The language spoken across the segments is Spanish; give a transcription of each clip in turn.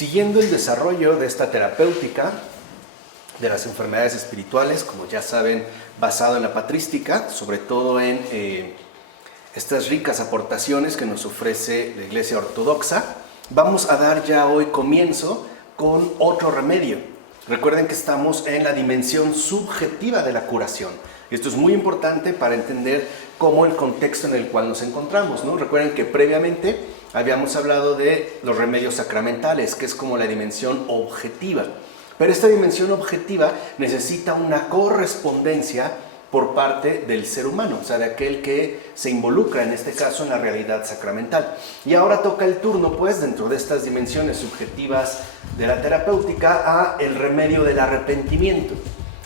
Siguiendo el desarrollo de esta terapéutica de las enfermedades espirituales, como ya saben, basado en la patrística, sobre todo en estas ricas aportaciones que nos ofrece la Iglesia Ortodoxa, vamos a dar ya hoy comienzo con otro remedio. Recuerden que estamos en la dimensión subjetiva de la curación. Y esto es muy importante para entender cómo el contexto en el cual nos encontramos, ¿no? Recuerden que previamente habíamos hablado de los remedios sacramentales, que es como la dimensión objetiva. Pero esta dimensión objetiva necesita una correspondencia por parte del ser humano, o sea, de aquel que se involucra, en este caso, en la realidad sacramental. Y ahora toca el turno, pues, dentro de estas dimensiones subjetivas de la terapéutica, a el remedio del arrepentimiento.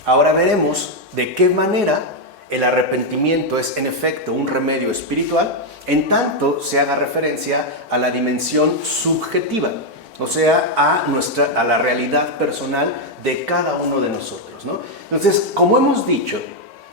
Ahora veremos de qué manera el arrepentimiento es, en efecto, un remedio espiritual, en tanto se haga referencia a la dimensión subjetiva, o sea, a la realidad personal de cada uno de nosotros, ¿no? Entonces, como hemos dicho,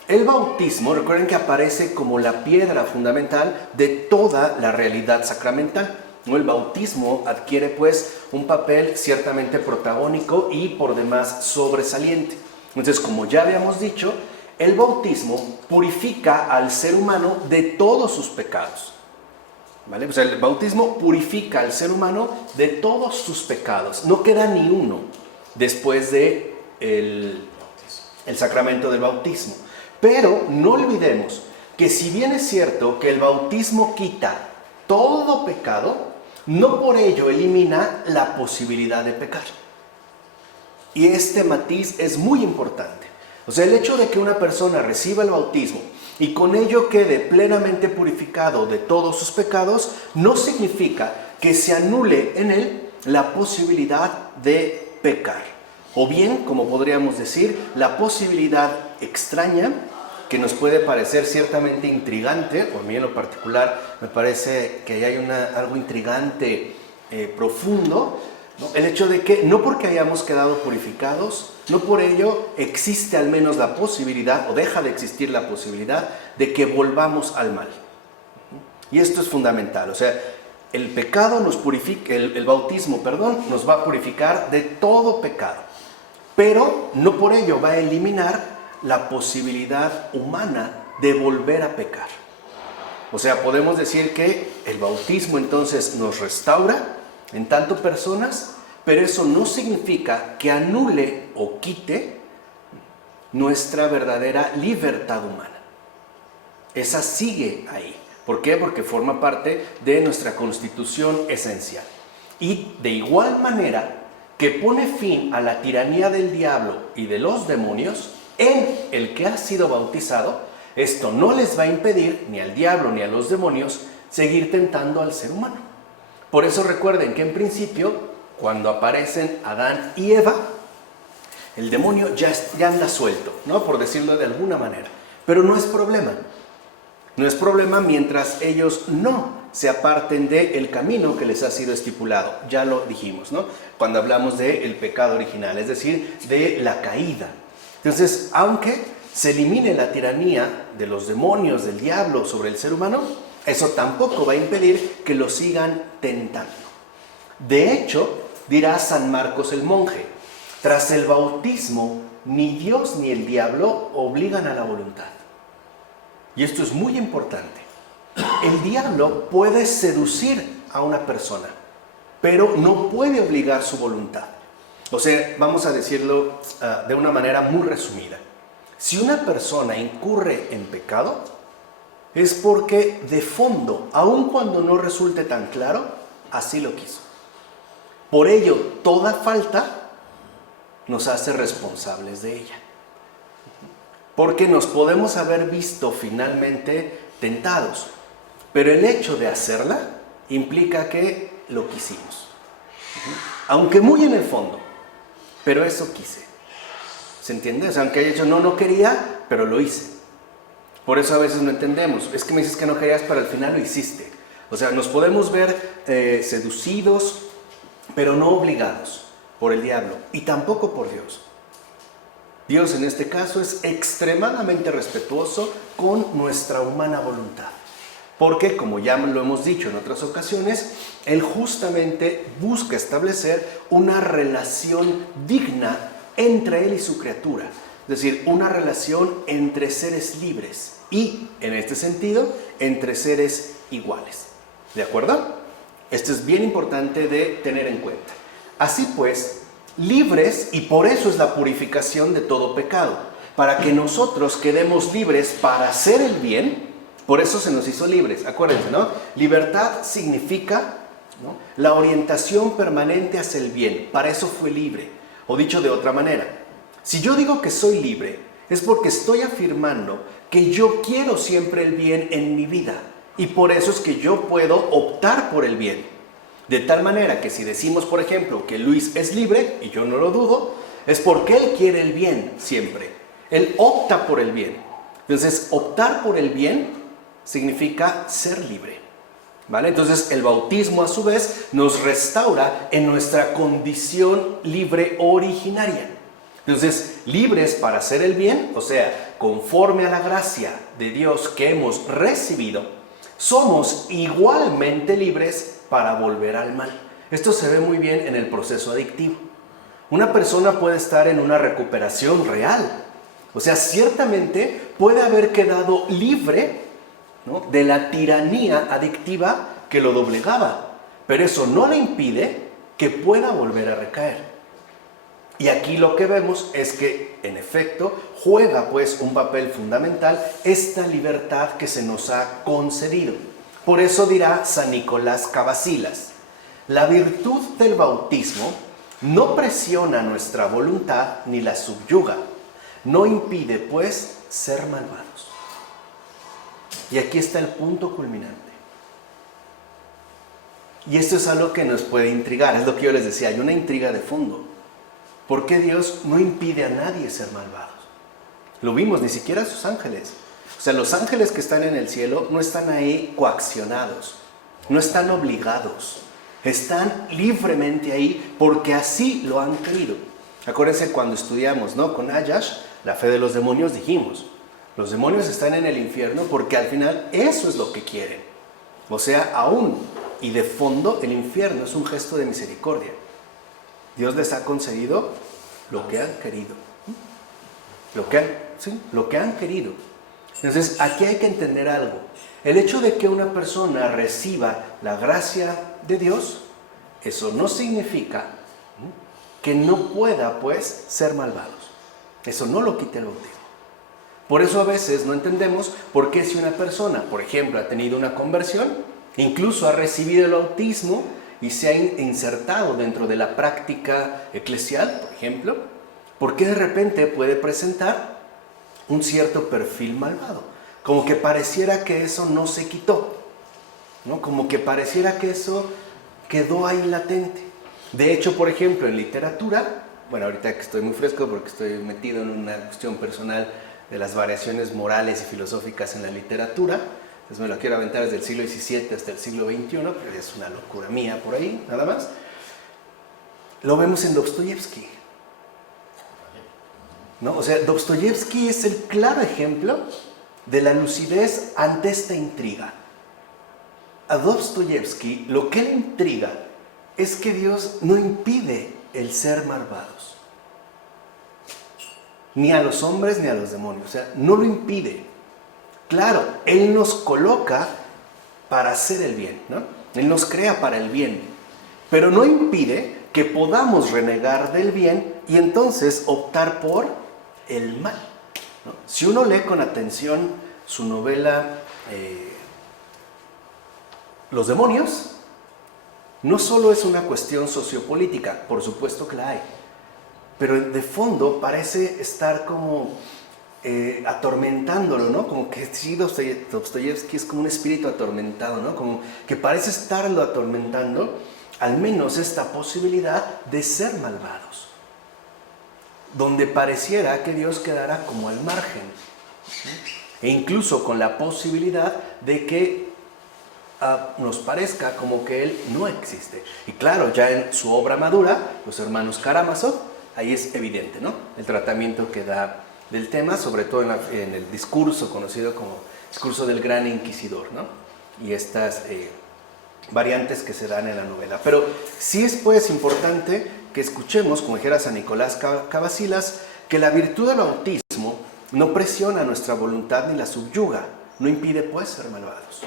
el bautismo, recuerden que aparece como la piedra fundamental de toda la realidad sacramental, ¿no? El bautismo adquiere, pues, un papel ciertamente protagónico y por demás sobresaliente. Entonces, como ya habíamos dicho, el bautismo purifica al ser humano de todos sus pecados, ¿vale? O sea, el bautismo purifica al ser humano de todos sus pecados. No queda ni uno después de el sacramento del bautismo. Pero no olvidemos que si bien es cierto que el bautismo quita todo pecado, no por ello elimina la posibilidad de pecar. Y este matiz es muy importante. O sea, el hecho de que una persona reciba el bautismo y con ello quede plenamente purificado de todos sus pecados, no significa que se anule en él la posibilidad de pecar. O bien, como podríamos decir, la posibilidad extraña, que nos puede parecer ciertamente intrigante, o a mí en lo particular me parece que hay algo intrigante, profundo, ¿no? El hecho de que no porque hayamos quedado purificados, no por ello existe al menos la posibilidad, o deja de existir la posibilidad, de que volvamos al mal. Y esto es fundamental, o sea, el pecado nos purifica, el bautismo, nos va a purificar de todo pecado, pero no por ello va a eliminar la posibilidad humana de volver a pecar. O sea, podemos decir que el bautismo entonces nos restaura en tanto personas, pero eso no significa que anule o quite nuestra verdadera libertad humana. Esa sigue ahí. ¿Por qué? Porque forma parte de nuestra constitución esencial. Y de igual manera que pone fin a la tiranía del diablo y de los demonios en el que ha sido bautizado, esto no les va a impedir ni al diablo ni a los demonios seguir tentando al ser humano. Por eso recuerden que en principio, cuando aparecen Adán y Eva, el demonio ya anda suelto, ¿no? Por decirlo de alguna manera. Pero no es problema. No es problema mientras ellos no se aparten del camino que les ha sido estipulado. Ya lo dijimos, ¿no? Cuando hablamos del pecado original, es decir, de la caída. Entonces, aunque se elimine la tiranía de los demonios, del diablo sobre el ser humano, eso tampoco va a impedir que lo sigan tentando. De hecho, dirá San Marcos el monje, tras el bautismo, ni Dios ni el diablo obligan a la voluntad. Y esto es muy importante. El diablo puede seducir a una persona, pero no puede obligar su voluntad. O sea, vamos a decirlo de una manera muy resumida. Si una persona incurre en pecado, es porque de fondo, aun cuando no resulte tan claro, así lo quiso. Por ello, toda falta nos hace responsables de ella. Porque nos podemos haber visto finalmente tentados, pero el hecho de hacerla implica que lo quisimos. Aunque muy en el fondo, pero eso quise. ¿Se entiende? O sea, aunque haya dicho no quería, pero lo hice. Por eso a veces no entendemos. Es que me dices que no querías, pero al final lo hiciste. O sea, nos podemos ver seducidos, pero no obligados por el diablo y tampoco por Dios. Dios en este caso es extremadamente respetuoso con nuestra humana voluntad. porque, como ya lo hemos dicho en otras ocasiones, Él justamente busca establecer una relación digna entre Él y su criatura. Es decir, una relación entre seres libres y, en este sentido, entre seres iguales. ¿De acuerdo? Esto es bien importante de tener en cuenta. Así pues, libres, y por eso es la purificación de todo pecado, para que nosotros quedemos libres para hacer el bien. Por eso se nos hizo libres, acuérdense, ¿no? Libertad significa, ¿no?, la orientación permanente hacia el bien. Para eso fue libre. O dicho de otra manera, si yo digo que soy libre, es porque estoy afirmando que yo quiero siempre el bien en mi vida. Y por eso es que yo puedo optar por el bien. De tal manera que si decimos, por ejemplo, que Luis es libre, y yo no lo dudo, es porque él quiere el bien siempre. Él opta por el bien. Entonces, optar por el bien significa ser libre, ¿vale? Entonces el bautismo a su vez nos restaura en nuestra condición libre originaria. Entonces, libres para hacer el bien, o sea, conforme a la gracia de Dios que hemos recibido, somos igualmente libres para volver al mal. Esto se ve muy bien en el proceso adictivo. Una persona puede estar en una recuperación real, o sea, ciertamente puede haber quedado libre, ¿no?, de la tiranía adictiva que lo doblegaba, pero eso no le impide que pueda volver a recaer. Y aquí lo que vemos es que, en efecto, juega pues un papel fundamental esta libertad que se nos ha concedido. Por eso dirá San Nicolás Cavasilas: la virtud del bautismo no presiona nuestra voluntad ni la subyuga, no impide pues ser malvados. Y aquí está el punto culminante. Y esto es algo que nos puede intrigar, es lo que yo les decía, hay una intriga de fondo. ¿Por qué Dios no impide a nadie ser malvados? Lo vimos, ni siquiera a sus ángeles. O sea, los ángeles que están en el cielo no están ahí coaccionados, no están obligados, están libremente ahí porque así lo han querido. Acuérdense cuando estudiamos, ¿no?, con Ayash, la fe de los demonios, dijimos, los demonios están en el infierno porque al final eso es lo que quieren. O sea, aún y de fondo el infierno es un gesto de misericordia. Dios les ha concedido lo que han querido. Lo que han querido. Entonces, aquí hay que entender algo. El hecho de que una persona reciba la gracia de Dios, eso no significa que no pueda, pues, ser malvados. Eso no lo quita el bautismo. Por eso a veces no entendemos por qué si una persona, por ejemplo, ha tenido una conversión, incluso ha recibido el bautismo y se ha insertado dentro de la práctica eclesial, por ejemplo, ¿por qué de repente puede presentar un cierto perfil malvado? Como que pareciera que eso no se quitó, ¿no? Como que pareciera que eso quedó ahí latente. De hecho, por ejemplo, en literatura, bueno, ahorita que estoy muy fresco porque estoy metido en una cuestión personal de las variaciones morales y filosóficas en la literatura, entonces me lo quiero aventar desde el siglo XVII hasta el siglo XXI, pero es una locura mía por ahí, nada más. Lo vemos en Dostoyevsky, ¿no? O sea, Dostoyevsky es el claro ejemplo de la lucidez ante esta intriga. A Dostoyevsky lo que le intriga es que Dios no impide el ser malvados, ni a los hombres ni a los demonios, o sea, no lo impide. Claro, Él nos coloca para hacer el bien, ¿no? Él nos crea para el bien, pero no impide que podamos renegar del bien y entonces optar por el mal, ¿no? Si uno lee con atención su novela Los demonios, no solo es una cuestión sociopolítica, por supuesto que la hay, pero de fondo parece estar como atormentándolo, ¿no? Como que sí, Dostoyevsky es como un espíritu atormentado, ¿no? Como que parece estarlo atormentando, al menos esta posibilidad de ser malvados, donde pareciera que Dios quedara como al margen, ¿sí? E incluso con la posibilidad de que nos parezca como que Él no existe. Y claro, ya en su obra madura, los hermanos Karamazov, ahí es evidente, ¿no?, el tratamiento que da del tema, sobre todo en el discurso conocido como discurso del gran inquisidor, ¿no? y estas variantes que se dan en la novela. Pero sí es pues importante que escuchemos, como dijera San Nicolás Cavasilas, que la virtud del bautismo no presiona nuestra voluntad ni la subyuga, no impide pues ser malvados.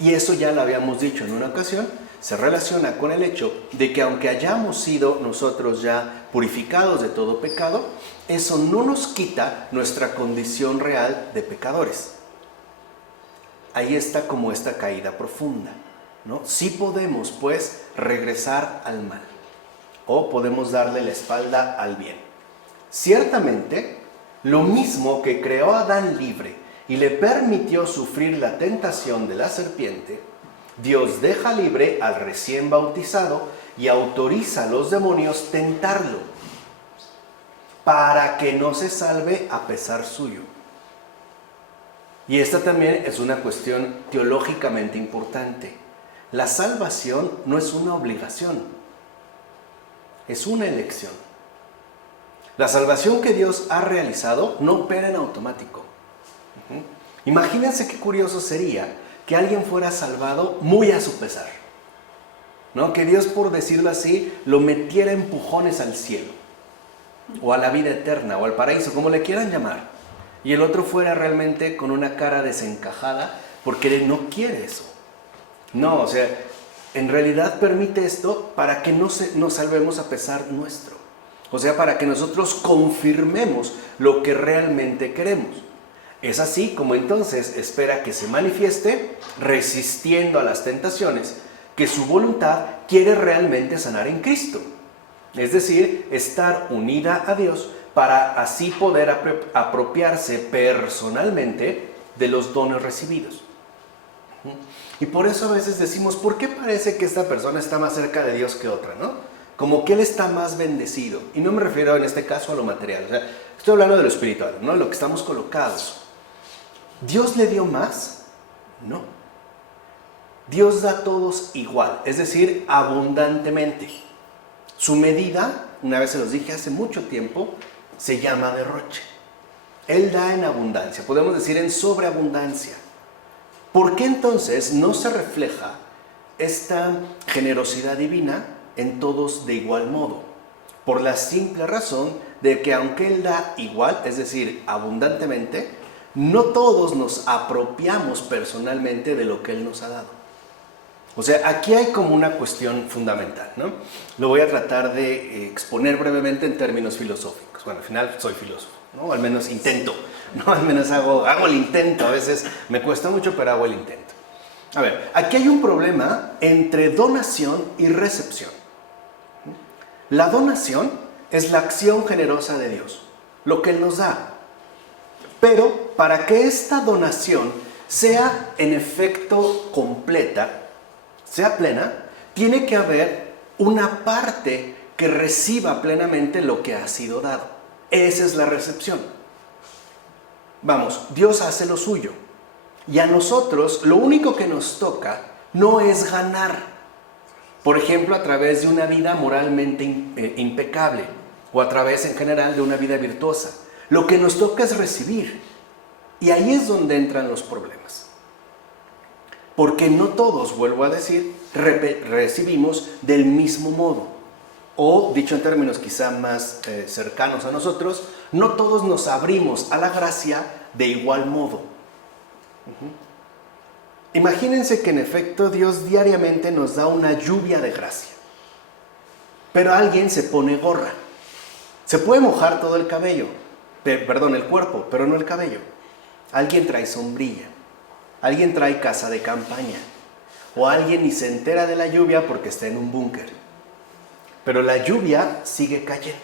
Y eso ya lo habíamos dicho en una ocasión, se relaciona con el hecho de que aunque hayamos sido nosotros ya purificados de todo pecado, eso no nos quita nuestra condición real de pecadores. Ahí está como esta caída profunda, ¿no? Sí podemos pues regresar al mal o podemos darle la espalda al bien. Ciertamente, lo mismo que creó a Adán libre y le permitió sufrir la tentación de la serpiente, Dios deja libre al recién bautizado y autoriza a los demonios tentarlo para que no se salve a pesar suyo. Y esta también es una cuestión teológicamente importante. La salvación no es una obligación, es una elección. La salvación que Dios ha realizado no opera en automático. Imagínense qué curioso sería que alguien fuera salvado muy a su pesar, ¿no? Que Dios, por decirlo así, lo metiera empujones al cielo, o a la vida eterna, o al paraíso, como le quieran llamar, y el otro fuera realmente con una cara desencajada porque no quiere eso. No, o sea, en realidad permite esto para que nos salvemos a pesar nuestro. O sea, para que nosotros confirmemos lo que realmente queremos. Es así como entonces espera que se manifieste, resistiendo a las tentaciones, que su voluntad quiere realmente sanar en Cristo. Es decir, estar unida a Dios para así poder apropiarse personalmente de los dones recibidos. Y por eso a veces decimos, ¿por qué parece que esta persona está más cerca de Dios que otra, no? Como que él está más bendecido. Y no me refiero en este caso a lo material, o sea, estoy hablando de lo espiritual, ¿no? Lo que estamos colocados. ¿Dios le dio más? No. Dios da a todos igual, es decir, abundantemente. Su medida, una vez se los dije hace mucho tiempo, se llama derroche. Él da en abundancia, podemos decir en sobreabundancia. ¿Por qué entonces no se refleja esta generosidad divina en todos de igual modo? Por la simple razón de que aunque Él da igual, es decir, abundantemente, no todos nos apropiamos personalmente de lo que Él nos ha dado. O sea, aquí hay como una cuestión fundamental, ¿no? Lo voy a tratar de exponer brevemente en términos filosóficos. Bueno, al final soy filósofo, ¿no? Al menos intento, ¿no? Al menos hago el intento. A veces me cuesta mucho, pero hago el intento. A ver, aquí hay un problema entre donación y recepción. La donación es la acción generosa de Dios, lo que Él nos da. Pero para que esta donación sea en efecto completa, sea plena, tiene que haber una parte que reciba plenamente lo que ha sido dado. Esa es la recepción. Vamos, Dios hace lo suyo. Y a nosotros lo único que nos toca no es ganar. Por ejemplo, a través de una vida moralmente impecable o a través en general de una vida virtuosa. Lo que nos toca es recibir. Y ahí es donde entran los problemas. Porque no todos, vuelvo a decir, recibimos del mismo modo. O, dicho en términos quizá más cercanos a nosotros, no todos nos abrimos a la gracia de igual modo. Imagínense que en efecto Dios diariamente nos da una lluvia de gracia. Pero alguien se pone gorra. Se puede mojar todo el el cuerpo, pero no el cabello. Alguien trae sombrilla. Alguien trae casa de campaña. O alguien ni se entera de la lluvia porque está en un búnker. Pero la lluvia sigue cayendo.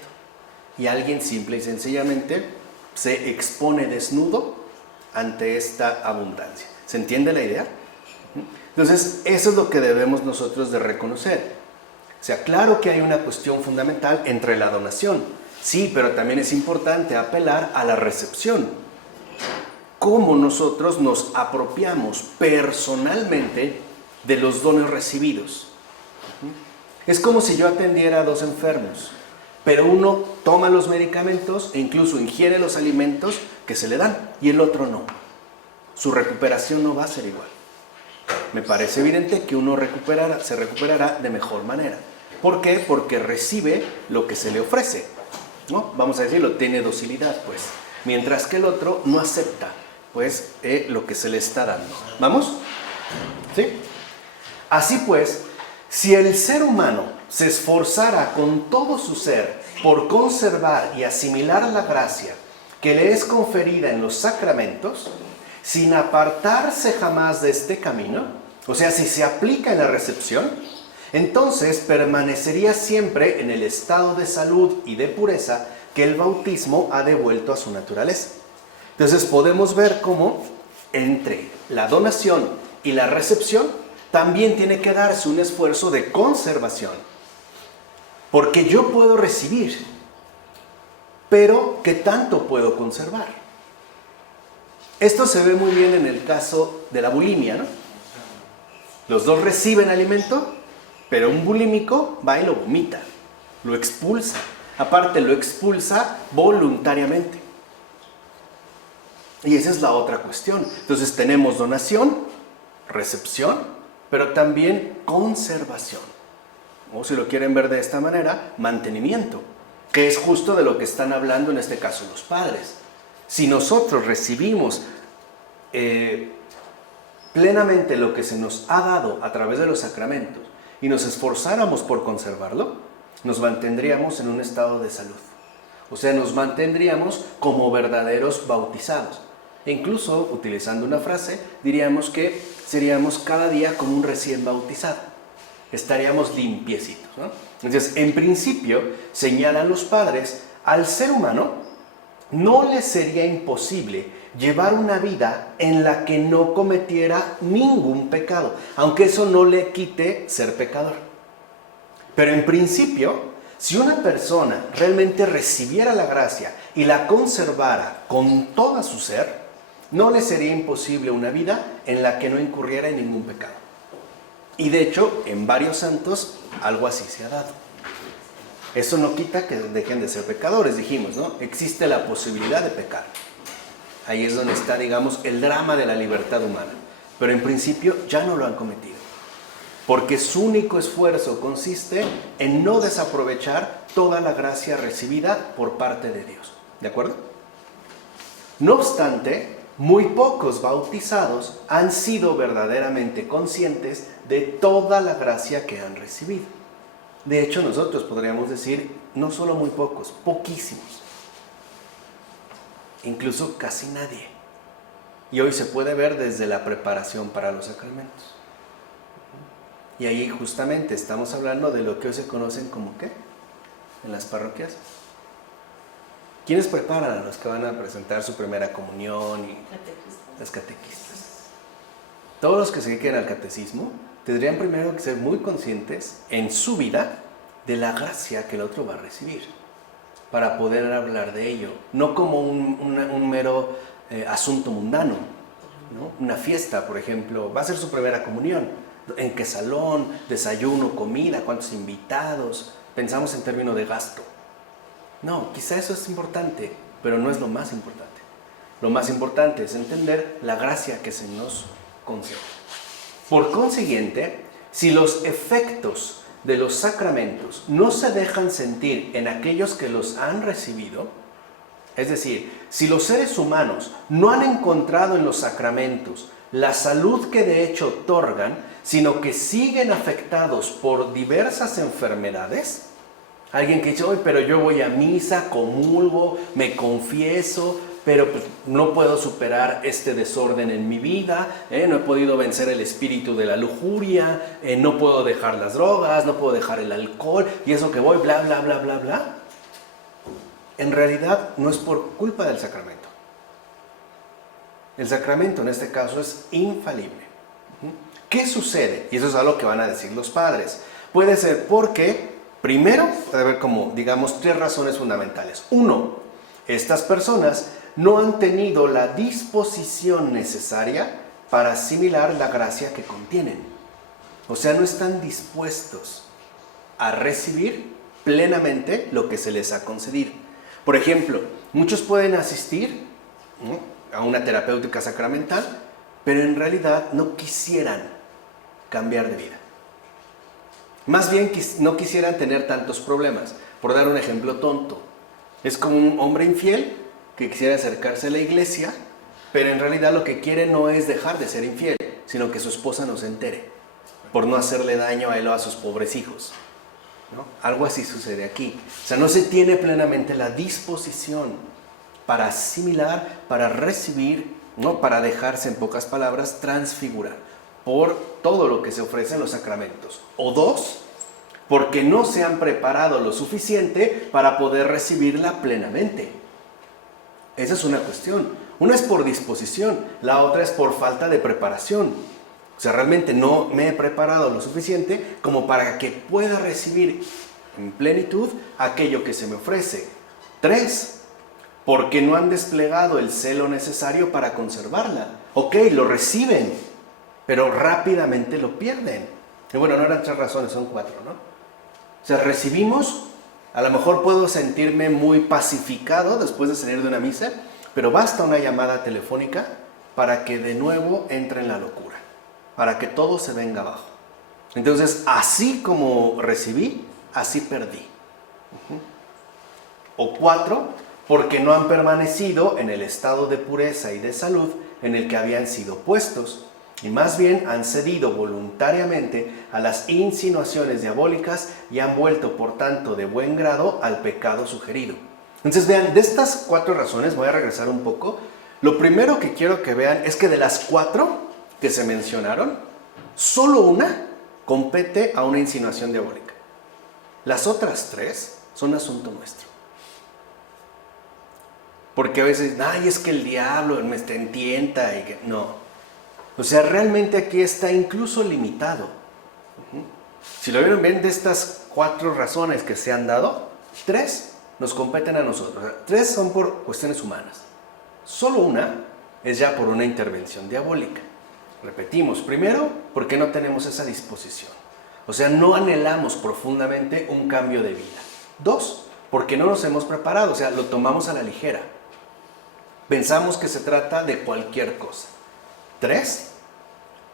Y alguien simple y sencillamente se expone desnudo ante esta abundancia. ¿Se entiende la idea? Entonces, eso es lo que debemos nosotros de reconocer. O sea, claro que hay una cuestión fundamental entre la donación. Sí, pero también es importante apelar a la recepción. Cómo nosotros nos apropiamos personalmente de los dones recibidos. Es como si yo atendiera a dos enfermos, pero uno toma los medicamentos e incluso ingiere los alimentos que se le dan y el otro no. su recuperación no va a ser igual. Me parece evidente que uno se recuperará de mejor manera. ¿Por qué? Porque recibe lo que se le ofrece, ¿no? Vamos a decirlo, tiene docilidad, pues. Mientras que el otro no acepta, pues, lo que se le está dando. ¿Vamos? ¿Sí? Así pues, si el ser humano se esforzara con todo su ser por conservar y asimilar la gracia que le es conferida en los sacramentos, sin apartarse jamás de este camino, o sea, si se aplica en la recepción, entonces permanecería siempre en el estado de salud y de pureza que el bautismo ha devuelto a su naturaleza. Entonces podemos ver cómo entre la donación y la recepción también tiene que darse un esfuerzo de conservación. Porque yo puedo recibir, pero ¿qué tanto puedo conservar? Esto se ve muy bien en el caso de la bulimia, ¿no? Los dos reciben alimento, pero un bulímico va y lo vomita, lo expulsa. Aparte, lo expulsa voluntariamente. Y esa es la otra cuestión. Entonces tenemos donación, recepción, pero también conservación. O si lo quieren ver de esta manera, mantenimiento, que es justo de lo que están hablando en este caso los padres. Si nosotros recibimos plenamente lo que se nos ha dado a través de los sacramentos y nos esforzáramos por conservarlo, nos mantendríamos en un estado de salud. O sea, nos mantendríamos como verdaderos bautizados. E incluso, utilizando una frase, diríamos que seríamos cada día como un recién bautizado. Estaríamos limpiecitos, ¿no? Entonces, en principio, señalan los padres, al ser humano no le sería imposible llevar una vida en la que no cometiera ningún pecado, aunque eso no le quite ser pecador. Pero en principio, si una persona realmente recibiera la gracia y la conservara con todo su ser, no le sería imposible una vida en la que no incurriera en ningún pecado. Y de hecho, en varios santos, algo así se ha dado. Eso no quita que dejen de ser pecadores, dijimos, ¿no? Existe la posibilidad de pecar. Ahí es donde está, digamos, el drama de la libertad humana. Pero en principio ya no lo han cometido. Porque su único esfuerzo consiste en no desaprovechar toda la gracia recibida por parte de Dios. ¿De acuerdo? No obstante, muy pocos bautizados han sido verdaderamente conscientes de toda la gracia que han recibido. De hecho, nosotros podríamos decir, no solo muy pocos, poquísimos. Incluso casi nadie. Y hoy se puede ver desde la preparación para los sacramentos. Y ahí justamente estamos hablando de lo que hoy se conocen como ¿qué? En las parroquias. ¿Quiénes preparan a los que van a presentar su primera comunión? Y las catequistas. Todos los que se dediquen al catecismo tendrían primero que ser muy conscientes en su vida de la gracia que el otro va a recibir para poder hablar de ello, no como un mero asunto mundano, ¿no? Una fiesta, por ejemplo, va a ser su primera comunión. ¿En qué salón? ¿Desayuno? ¿Comida? ¿Cuántos invitados? Pensamos en términos de gasto. No, quizá eso es importante, pero no es lo más importante. Lo más importante es entender la gracia que se nos concede. Por consiguiente, si los efectos de los sacramentos no se dejan sentir en aquellos que los han recibido, es decir, si los seres humanos no han encontrado en los sacramentos la salud que de hecho otorgan, sino que siguen afectados por diversas enfermedades, alguien que dice, oye, pero yo voy a misa, comulgo, me confieso, pero pues, no puedo superar este desorden en mi vida, no he podido vencer el espíritu de la lujuria, no puedo dejar las drogas, no puedo dejar el alcohol, y eso que voy, bla, bla, bla, bla, bla. En realidad no es por culpa del sacramento. El sacramento en este caso es infalible. ¿Qué sucede? Y eso es algo que van a decir los padres. Puede ser porque, primero, puede haber como, digamos, 3 razones fundamentales. 1, estas personas no han tenido la disposición necesaria para asimilar la gracia que contienen. O sea, no están dispuestos a recibir plenamente lo que se les ha concedido. Por ejemplo, muchos pueden asistir, ¿no?, a una terapéutica sacramental, pero en realidad no quisieran cambiar de vida. Más bien no quisieran tener tantos problemas. Por dar un ejemplo tonto, es como un hombre infiel que quisiera acercarse a la iglesia, pero en realidad lo que quiere no es dejar de ser infiel, sino que su esposa no se entere, por no hacerle daño a él o a sus pobres hijos, ¿no? Algo así sucede aquí. O sea, no se tiene plenamente la disposición para asimilar, para recibir, ¿no? Para dejarse, en pocas palabras, transfigurar por todo lo que se ofrece en los sacramentos. O dos, porque no se han preparado lo suficiente para poder recibirla plenamente. Esa es una cuestión. Una es por disposición, la otra es por falta de preparación. O sea, realmente no me he preparado lo suficiente como para que pueda recibir en plenitud aquello que se me ofrece. 3, porque no han desplegado el celo necesario para conservarla. Ok, lo reciben, pero rápidamente lo pierden. Y bueno, no eran 3 razones, son 4, ¿no? O sea, recibimos, a lo mejor puedo sentirme muy pacificado después de salir de una misa, pero basta una llamada telefónica para que de nuevo entre en la locura, para que todo se venga abajo. Entonces, así como recibí, así perdí. O 4, porque no han permanecido en el estado de pureza y de salud en el que habían sido puestos, y más bien han cedido voluntariamente a las insinuaciones diabólicas y han vuelto, por tanto, de buen grado al pecado sugerido. Entonces, vean, de estas 4 razones, voy a regresar un poco. Lo primero que quiero que vean es que de las 4 que se mencionaron, solo una compete a una insinuación diabólica. Las otras 3 son asunto nuestro. Porque a veces, ay, es que el diablo me entienta y que no. O sea, realmente aquí está incluso limitado. Si lo vieron bien, de estas 4 razones que se han dado, 3 nos competen a nosotros. 3 son por cuestiones humanas. Solo una es ya por una intervención diabólica. Repetimos, primero, porque no tenemos esa disposición. O sea, no anhelamos profundamente un cambio de vida. 2, porque no nos hemos preparado, o sea, lo tomamos a la ligera. Pensamos que se trata de cualquier cosa. 3,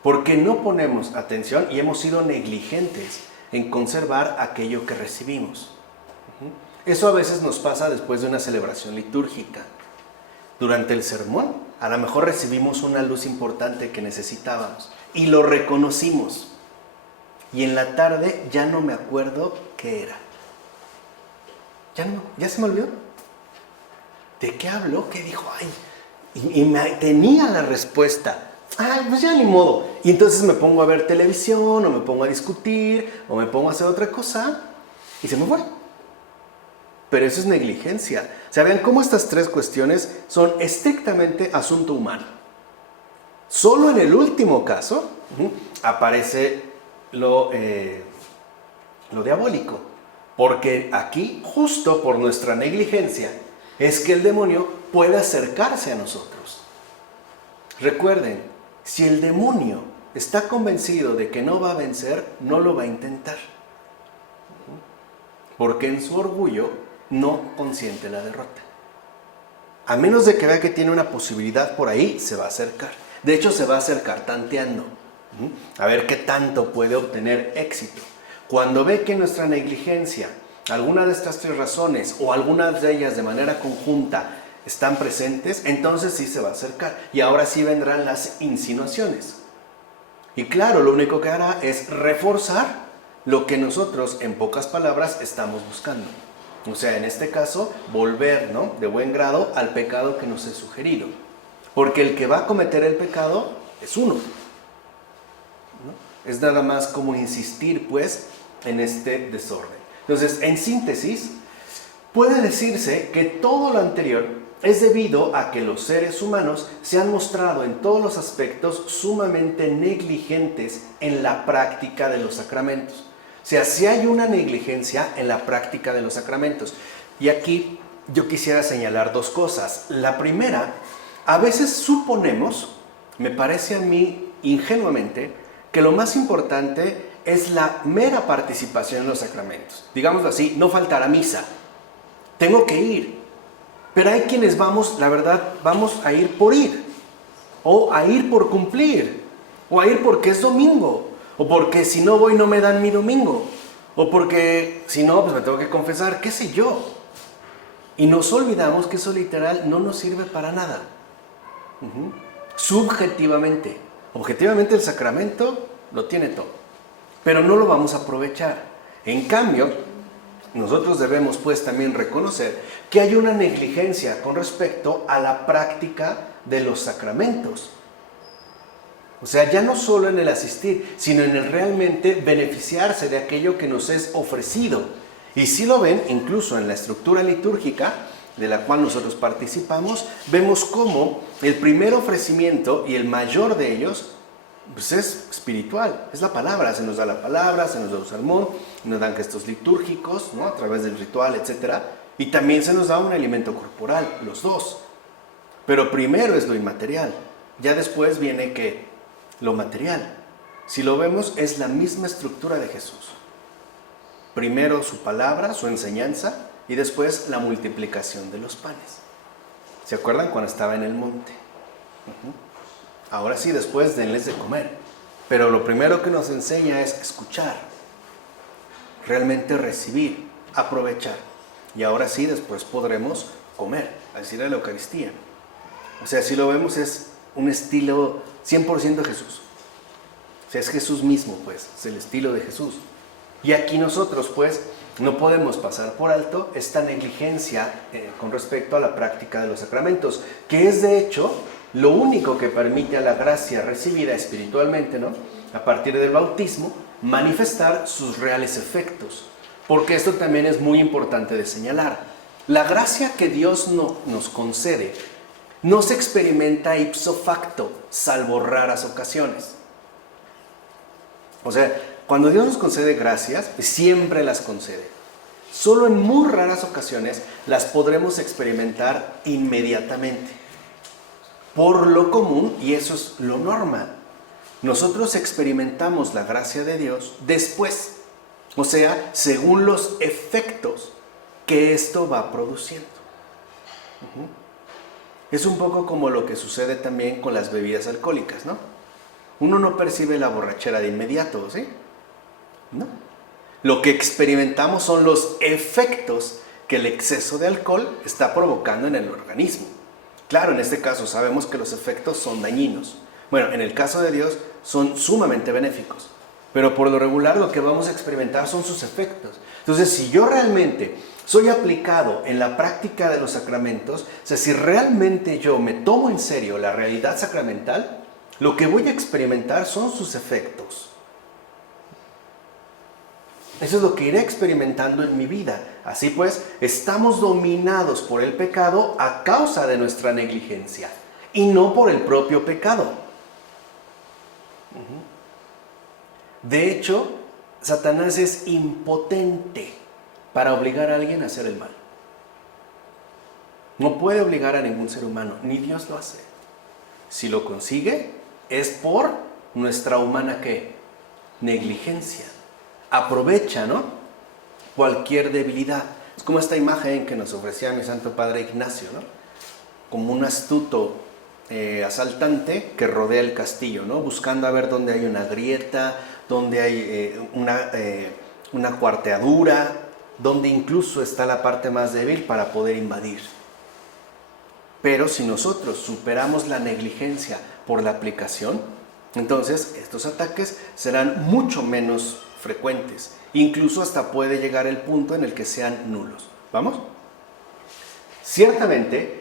porque no ponemos atención y hemos sido negligentes en conservar aquello que recibimos. Eso a veces nos pasa después de una celebración litúrgica. Durante el sermón, a lo mejor recibimos una luz importante que necesitábamos y lo reconocimos. Y en la tarde ya no me acuerdo qué era. Ya se me olvidó. ¿De qué habló? ¿Qué dijo? Ay, tenía la respuesta. Ay, pues ya ni modo. Y entonces me pongo a ver televisión, o me pongo a discutir, o me pongo a hacer otra cosa, y se me fue. Pero eso es negligencia. O sea, vean cómo estas 3 cuestiones son estrictamente asunto humano. Solo en el último caso aparece lo diabólico. Porque aquí, justo por nuestra negligencia, es que el demonio puede acercarse a nosotros. Recuerden, si el demonio está convencido de que no va a vencer, no lo va a intentar. Porque en su orgullo no consiente la derrota. A menos de que vea que tiene una posibilidad por ahí, se va a acercar. De hecho, se va a acercar tanteando. A ver qué tanto puede obtener éxito. Cuando ve que nuestra negligencia, alguna de estas 3 razones o algunas de ellas de manera conjunta están presentes, entonces sí se va a acercar. Y ahora sí vendrán las insinuaciones. Y claro, lo único que hará es reforzar lo que nosotros, en pocas palabras, estamos buscando. O sea, en este caso, volver, ¿no?, de buen grado al pecado que nos es sugerido. Porque el que va a cometer el pecado es uno, ¿no? Es nada más como insistir, pues, en este desorden. Entonces, en síntesis, puede decirse que todo lo anterior es debido a que los seres humanos se han mostrado en todos los aspectos sumamente negligentes en la práctica de los sacramentos. O sea, si hay una negligencia en la práctica de los sacramentos. Y aquí yo quisiera señalar 2 cosas. La primera, a veces suponemos, me parece a mí ingenuamente, que lo más importante es la mera participación en los sacramentos. Digámoslo así, no faltar a misa. Tengo que ir. Pero hay quienes vamos, la verdad, vamos a ir por ir. o a ir por cumplir, o a ir porque es domingo, o porque si no voy no me dan mi domingo, o porque si no pues me tengo que confesar, qué sé yo. Y nos olvidamos que eso literal no nos sirve para nada. Subjetivamente. Objetivamente el sacramento lo tiene todo, pero no lo vamos a aprovechar. En cambio, nosotros debemos pues también reconocer que hay una negligencia con respecto a la práctica de los sacramentos. O sea, ya no solo en el asistir, sino en el realmente beneficiarse de aquello que nos es ofrecido. Y si lo ven, incluso en la estructura litúrgica de la cual nosotros participamos, vemos cómo el primer ofrecimiento y el mayor de ellos pues es espiritual, es la palabra. Se nos da la palabra, se nos da un sermón, nos dan gestos litúrgicos, ¿no?, a través del ritual, etc. Y también se nos da un alimento corporal, los dos. Pero primero es lo inmaterial, ya después viene ¿qué? Lo material. Si lo vemos, es la misma estructura de Jesús. Primero su palabra, su enseñanza, y después la multiplicación de los panes. ¿Se acuerdan cuando estaba en el monte? Ahora sí, después denles de comer. Pero lo primero que nos enseña es escuchar, realmente recibir, aprovechar. Y ahora sí, después podremos comer, al decir la Eucaristía. O sea, si lo vemos, es un estilo 100% Jesús. O sea, es Jesús mismo, pues, es el estilo de Jesús. Y aquí nosotros, pues, no podemos pasar por alto esta negligencia con respecto a la práctica de los sacramentos, que es de hecho lo único que permite a la gracia recibida espiritualmente, ¿no?, a partir del bautismo, manifestar sus reales efectos. Porque esto también es muy importante de señalar. La gracia que Dios nos concede no se experimenta ipso facto, salvo raras ocasiones. O sea, cuando Dios nos concede gracias, siempre las concede. Solo en muy raras ocasiones las podremos experimentar inmediatamente. Por lo común, y eso es lo normal, nosotros experimentamos la gracia de Dios después. O sea, según los efectos que esto va produciendo. Es un poco como lo que sucede también con las bebidas alcohólicas, ¿no? Uno no percibe la borrachera de inmediato, ¿sí? No. Lo que experimentamos son los efectos que el exceso de alcohol está provocando en el organismo. Claro, en este caso sabemos que los efectos son dañinos. Bueno, en el caso de Dios son sumamente benéficos. Pero por lo regular lo que vamos a experimentar son sus efectos. Entonces, si yo realmente soy aplicado en la práctica de los sacramentos, o sea, si realmente yo me tomo en serio la realidad sacramental, lo que voy a experimentar son sus efectos. Eso es lo que iré experimentando en mi vida. Así pues, estamos dominados por el pecado a causa de nuestra negligencia y no por el propio pecado. De hecho, Satanás es impotente para obligar a alguien a hacer el mal. No puede obligar a ningún ser humano, ni Dios lo hace. Si lo consigue, es por nuestra humana ¿qué? Negligencia. Aprovecha, ¿no?, cualquier debilidad. Es como esta imagen que nos ofrecía mi Santo Padre Ignacio, ¿no?, como un astuto asaltante que rodea el castillo, ¿no?, buscando a ver dónde hay una grieta, dónde hay una cuarteadura, donde incluso está la parte más débil para poder invadir. Pero si nosotros superamos la negligencia por la aplicación, entonces estos ataques serán mucho menos frecuentes. Incluso hasta puede llegar el punto en el que sean nulos. ¿Vamos? Ciertamente,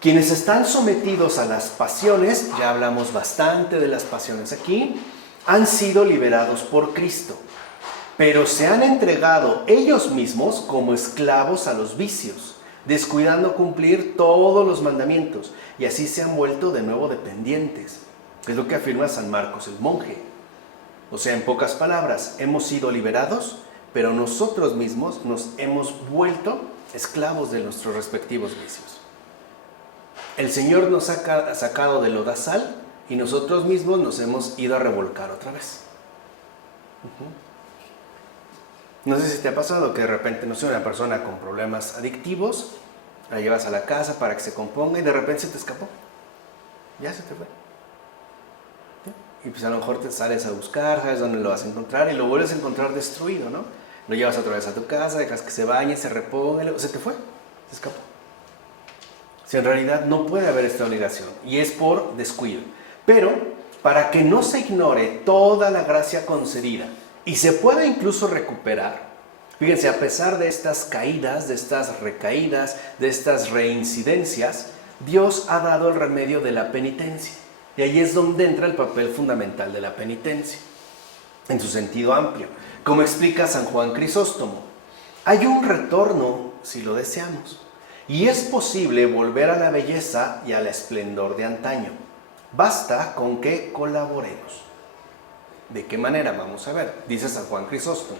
quienes están sometidos a las pasiones, ya hablamos bastante de las pasiones aquí, han sido liberados por Cristo, pero se han entregado ellos mismos como esclavos a los vicios, descuidando cumplir todos los mandamientos, y así se han vuelto de nuevo dependientes. Es lo que afirma San Marcos el monje. O sea, en pocas palabras, hemos sido liberados, pero nosotros mismos nos hemos vuelto esclavos de nuestros respectivos vicios. El Señor nos ha sacado del lodazal y nosotros mismos nos hemos ido a revolcar otra vez. No sé si te ha pasado que de repente, no sé, una persona con problemas adictivos, la llevas a la casa para que se componga y de repente se te escapó. Ya se te fue. Y pues a lo mejor te sales a buscar, sabes dónde lo vas a encontrar y lo vuelves a encontrar destruido, ¿no? Lo llevas otra vez a tu casa, dejas que se bañe, se reponga, y luego se te fue, se escapó. Si en realidad no puede haber esta obligación y es por descuido. Pero para que no se ignore toda la gracia concedida y se pueda incluso recuperar, fíjense, a pesar de estas caídas, de estas recaídas, de estas reincidencias, Dios ha dado el remedio de la penitencia. Y ahí es donde entra el papel fundamental de la penitencia, en su sentido amplio. Como explica San Juan Crisóstomo, hay un retorno si lo deseamos, y es posible volver a la belleza y al esplendor de antaño. Basta con que colaboremos. ¿De qué manera? Vamos a ver. Dice San Juan Crisóstomo,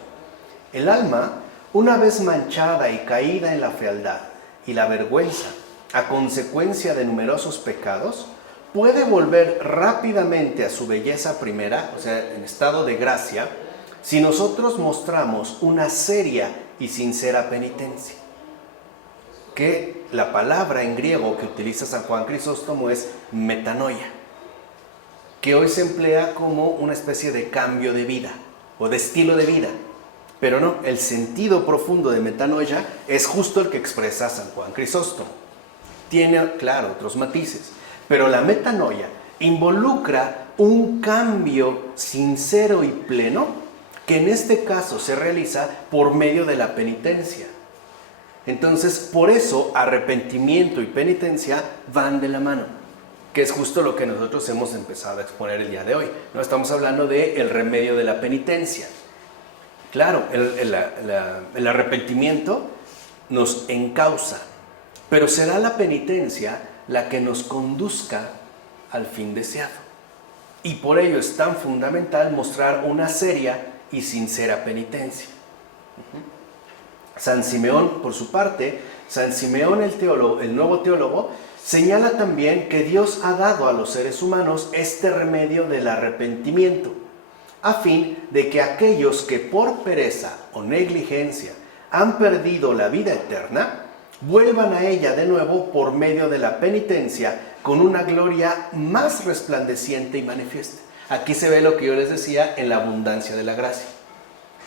el alma, una vez manchada y caída en la fealdad y la vergüenza, a consecuencia de numerosos pecados, puede volver rápidamente a su belleza primera, o sea, en estado de gracia, si nosotros mostramos una seria y sincera penitencia. Que la palabra en griego que utiliza San Juan Crisóstomo es metanoia, que hoy se emplea como una especie de cambio de vida o de estilo de vida. Pero no, el sentido profundo de metanoia es justo el que expresa San Juan Crisóstomo. Tiene, claro, otros matices, pero la metanoia involucra un cambio sincero y pleno que en este caso se realiza por medio de la penitencia. Entonces, por eso arrepentimiento y penitencia van de la mano, que es justo lo que nosotros hemos empezado a exponer el día de hoy. No estamos hablando del remedio de la penitencia. Claro, el arrepentimiento nos encausa, pero será la penitencia la que nos conduzca al fin deseado. Y por ello es tan fundamental mostrar una seria y sincera penitencia. San Simeón, por su parte, San Simeón el nuevo teólogo, señala también que Dios ha dado a los seres humanos este remedio del arrepentimiento, a fin de que aquellos que por pereza o negligencia han perdido la vida eterna, vuelvan a ella de nuevo por medio de la penitencia con una gloria más resplandeciente y manifiesta. Aquí se ve lo que yo les decía en la abundancia de la gracia.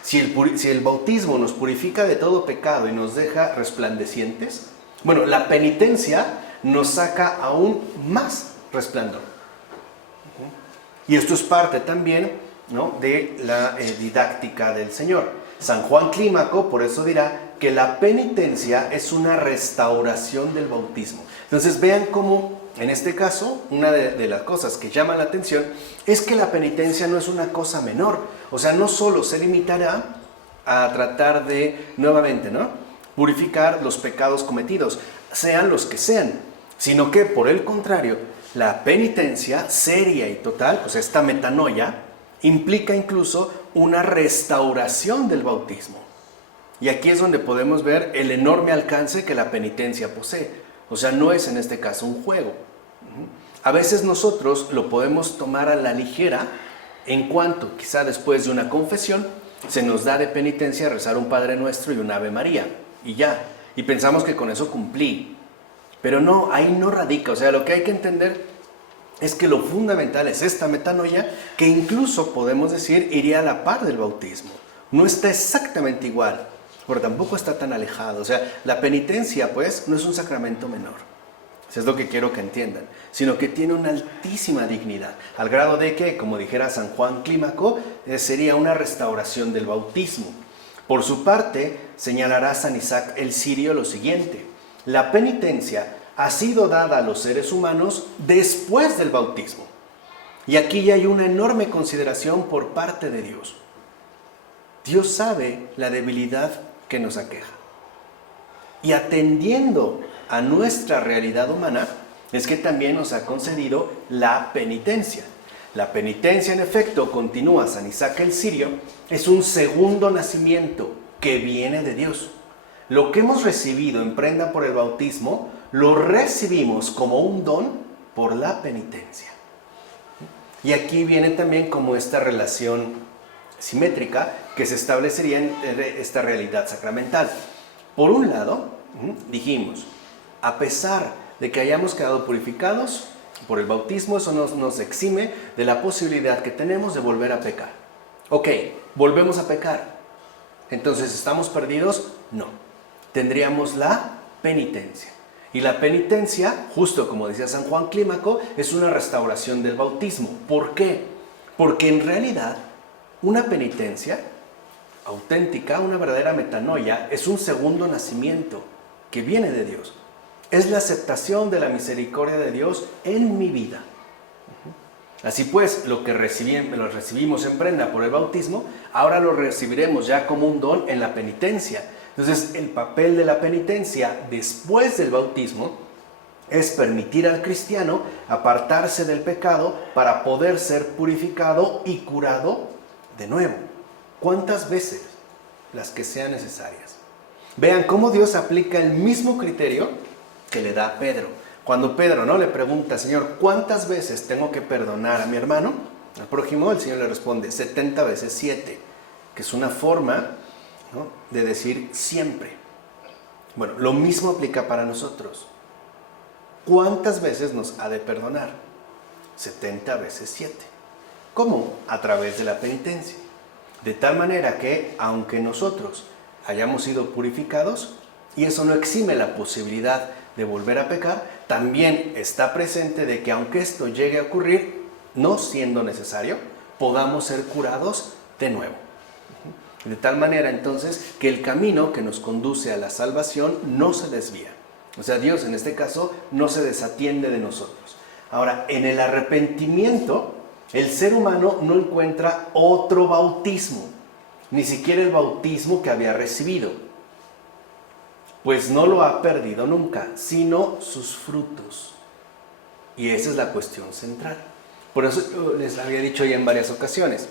Si el bautismo nos purifica de todo pecado y nos deja resplandecientes, bueno, la penitencia nos saca aún más resplandor. Y esto es parte también, ¿no?, de la didáctica del Señor. San Juan Clímaco por eso dirá que la penitencia es una restauración del bautismo. Entonces vean cómo, en este caso, una de las cosas que llama la atención es que la penitencia no es una cosa menor. O sea, no solo se limitará a tratar de, nuevamente, ¿no?, purificar los pecados cometidos, sean los que sean, sino que, por el contrario, la penitencia seria y total, o sea, esta metanoia, implica incluso una restauración del bautismo. Y aquí es donde podemos ver el enorme alcance que la penitencia posee. O sea, no es en este caso un juego. A veces nosotros lo podemos tomar a la ligera en cuanto, quizá después de una confesión, se nos da de penitencia rezar un Padre Nuestro y un Ave María, y ya. Y pensamos que con eso cumplí. Pero no, ahí no radica. O sea, lo que hay que entender es que lo fundamental es esta metanoia, que incluso podemos decir iría a la par del bautismo. No está exactamente igual, pero tampoco está tan alejado. O sea, la penitencia, pues, no es un sacramento menor. Eso es lo que quiero que entiendan. Sino que tiene una altísima dignidad, al grado de que, como dijera San Juan Clímaco, sería una restauración del bautismo. Por su parte, señalará San Isaac el Sirio lo siguiente: la penitencia ha sido dada a los seres humanos después del bautismo. Y aquí ya hay una enorme consideración por parte de Dios. Dios sabe la debilidad que nos aqueja. Y atendiendo a nuestra realidad humana, es que también nos ha concedido la penitencia. La penitencia, en efecto, continúa San Isaac el Sirio, es un segundo nacimiento que viene de Dios. Lo que hemos recibido en prenda por el bautismo, lo recibimos como un don por la penitencia. Y aquí viene también como esta relación simétrica que se establecería en esta realidad sacramental. Por un lado, dijimos, a pesar de que hayamos quedado purificados, por el bautismo, eso nos exime de la posibilidad que tenemos de volver a pecar. Ok, volvemos a pecar. Entonces, ¿estamos perdidos? No. Tendríamos la penitencia. Y la penitencia, justo como decía San Juan Clímaco, es una restauración del bautismo. ¿Por qué? Porque en realidad una penitencia auténtica, una verdadera metanoia, es un segundo nacimiento que viene de Dios. Es la aceptación de la misericordia de Dios en mi vida. Así pues, lo que recibimos en prenda por el bautismo, ahora lo recibiremos ya como un don en la penitencia. Entonces, el papel de la penitencia después del bautismo es permitir al cristiano apartarse del pecado para poder ser purificado y curado de nuevo. ¿Cuántas veces? Las que sean necesarias. Vean cómo Dios aplica el mismo criterio que le da a Pedro. Cuando Pedro le pregunta, Señor, ¿cuántas veces tengo que perdonar a mi hermano? Al prójimo, el Señor le responde, 70 veces 7, que es una forma de decir siempre. Bueno, lo mismo aplica para nosotros. ¿Cuántas veces nos ha de perdonar? 70 veces 7. ¿Cómo? A través de la penitencia. De tal manera que, aunque nosotros hayamos sido purificados, y eso no exime la posibilidad de volver a pecar, también está presente de que aunque esto llegue a ocurrir, no siendo necesario, podamos ser curados de nuevo. De tal manera entonces que el camino que nos conduce a la salvación no se desvía. O sea, Dios en este caso no se desatiende de nosotros. Ahora, en el arrepentimiento, el ser humano no encuentra otro bautismo, ni siquiera el bautismo que había recibido, pues no lo ha perdido nunca, sino sus frutos. Y esa es la cuestión central. Por eso yo les había dicho ya en varias ocasiones,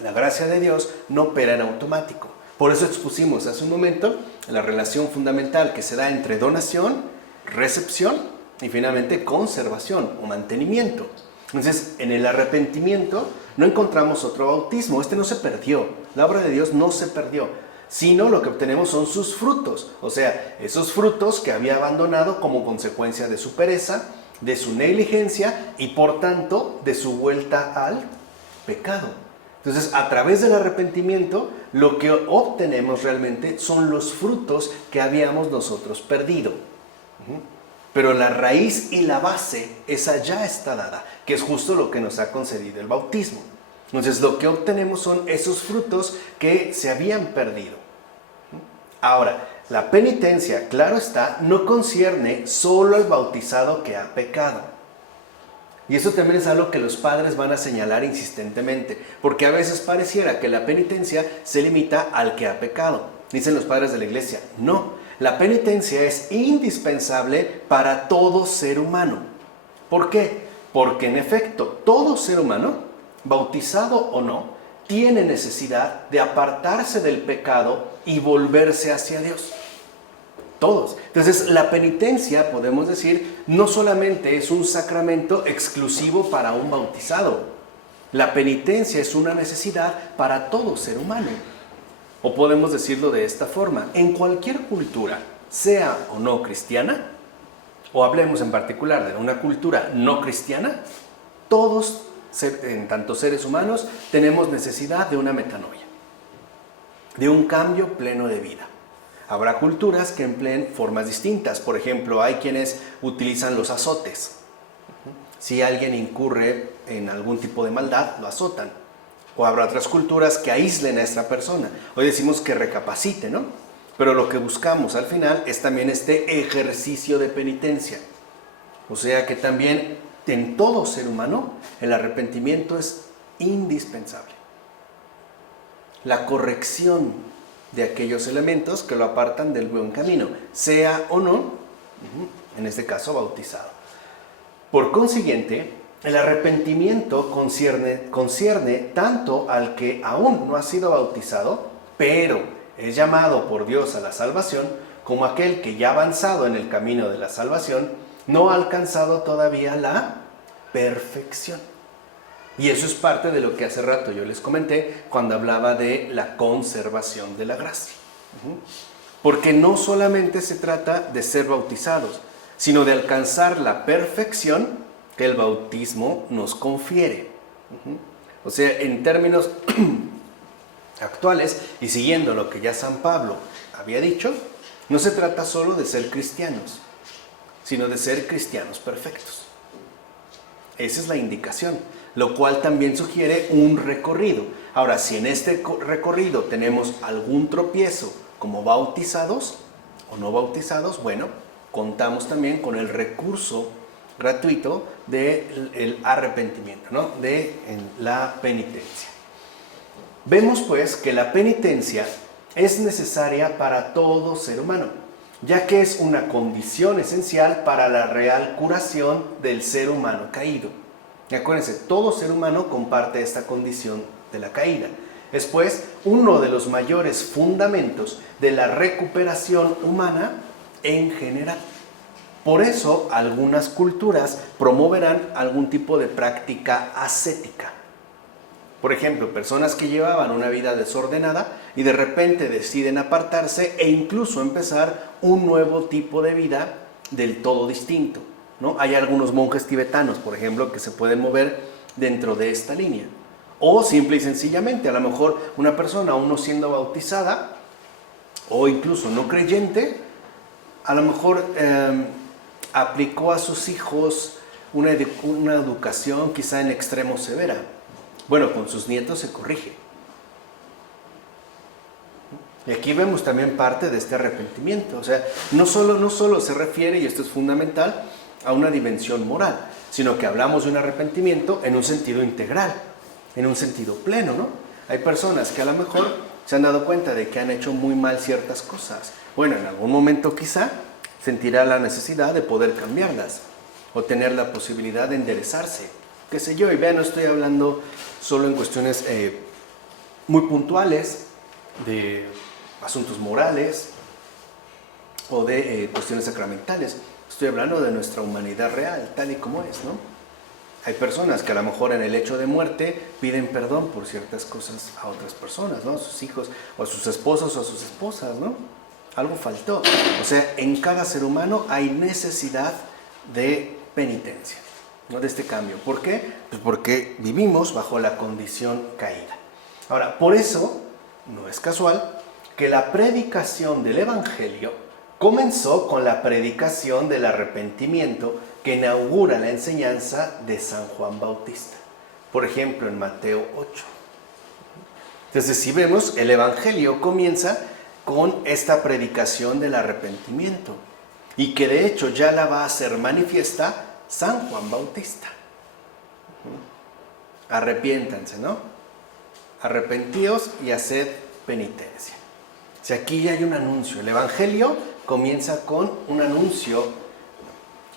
la gracia de Dios no opera en automático. Por eso expusimos hace un momento la relación fundamental que se da entre donación, recepción y finalmente conservación o mantenimiento. Entonces, en el arrepentimiento no encontramos otro bautismo. Este no se perdió. La obra de Dios no se perdió, sino lo que obtenemos son sus frutos. O sea, esos frutos que había abandonado como consecuencia de su pereza, de su negligencia y por tanto de su vuelta al pecado. Entonces, a través del arrepentimiento, lo que obtenemos realmente son los frutos que habíamos nosotros perdido. Pero la raíz y la base, esa ya está dada, que es justo lo que nos ha concedido el bautismo. Entonces, lo que obtenemos son esos frutos que se habían perdido. Ahora, la penitencia, claro está, no concierne solo al bautizado que ha pecado. Y eso también es algo que los padres van a señalar insistentemente, porque a veces pareciera que la penitencia se limita al que ha pecado. Dicen los padres de la iglesia, no, la penitencia es indispensable para todo ser humano. ¿Por qué? Porque en efecto, todo ser humano, bautizado o no, tiene necesidad de apartarse del pecado y volverse hacia Dios. Todos. Entonces, la penitencia, podemos decir, no solamente es un sacramento exclusivo para un bautizado. La penitencia es una necesidad para todo ser humano. O podemos decirlo de esta forma, en cualquier cultura, sea o no cristiana, o hablemos en particular de una cultura no cristiana, todos, en tanto seres humanos, tenemos necesidad de una metanoia, de un cambio pleno de vida. Habrá culturas que empleen formas distintas. Por ejemplo, hay quienes utilizan los azotes. Si alguien incurre en algún tipo de maldad, lo azotan. O habrá otras culturas que aíslen a esta persona. Hoy decimos que recapacite, ¿no? Pero lo que buscamos al final es también este ejercicio de penitencia. O sea que también en todo ser humano el arrepentimiento es indispensable. La corrección de aquellos elementos que lo apartan del buen camino, sea o no, en este caso, bautizado. Por consiguiente, el arrepentimiento concierne tanto al que aún no ha sido bautizado, pero es llamado por Dios a la salvación, como aquel que ya ha avanzado en el camino de la salvación, no ha alcanzado todavía la perfección. Y eso es parte de lo que hace rato yo les comenté cuando hablaba de la conservación de la gracia. Porque no solamente se trata de ser bautizados, sino de alcanzar la perfección que el bautismo nos confiere. O sea, en términos actuales y siguiendo lo que ya San Pablo había dicho, no se trata solo de ser cristianos, sino de ser cristianos perfectos. Esa es la indicación, lo cual también sugiere un recorrido. Ahora, si en este recorrido tenemos algún tropiezo como bautizados o no bautizados, bueno, contamos también con el recurso gratuito del arrepentimiento, ¿no? De la penitencia. Vemos pues que la penitencia es necesaria para todo ser humano, ya que es una condición esencial para la real curación del ser humano caído. Y acuérdense, todo ser humano comparte esta condición de la caída. Es pues uno de los mayores fundamentos de la recuperación humana en general. Por eso algunas culturas promoverán algún tipo de práctica ascética. Por ejemplo, personas que llevaban una vida desordenada y de repente deciden apartarse e incluso empezar un nuevo tipo de vida del todo distinto, ¿no? Hay algunos monjes tibetanos, por ejemplo, que se pueden mover dentro de esta línea. O simple y sencillamente, a lo mejor una persona aún no siendo bautizada o incluso no creyente, a lo mejor aplicó a sus hijos una educación quizá en extremo severa. Bueno, con sus nietos se corrige. Y aquí vemos también parte de este arrepentimiento. O sea, no solo se refiere, y esto es fundamental, a una dimensión moral, sino que hablamos de un arrepentimiento en un sentido integral, en un sentido pleno, ¿no? Hay personas que a lo mejor se han dado cuenta de que han hecho muy mal ciertas cosas. Bueno, en algún momento quizá sentirá la necesidad de poder cambiarlas o tener la posibilidad de enderezarse, qué sé yo. Y vean, no estoy hablando solo en cuestiones muy puntuales de asuntos morales o de cuestiones sacramentales. Estoy hablando de nuestra humanidad real, tal y como es, ¿no? Hay personas que a lo mejor en el hecho de muerte piden perdón por ciertas cosas a otras personas, ¿no? A sus hijos, o a sus esposos o a sus esposas, ¿no? Algo faltó. O sea, en cada ser humano hay necesidad de penitencia, ¿no? De este cambio. ¿Por qué? Pues porque vivimos bajo la condición caída. Ahora, por eso, no es casual que la predicación del Evangelio comenzó con la predicación del arrepentimiento que inaugura la enseñanza de San Juan Bautista. Por ejemplo, en Mateo 8. Entonces, si vemos, el Evangelio comienza con esta predicación del arrepentimiento y que de hecho ya la va a hacer manifiesta San Juan Bautista. Arrepiéntanse, ¿no? Arrepentíos y haced penitencia. O sea, aquí ya hay un anuncio. El Evangelio comienza con un anuncio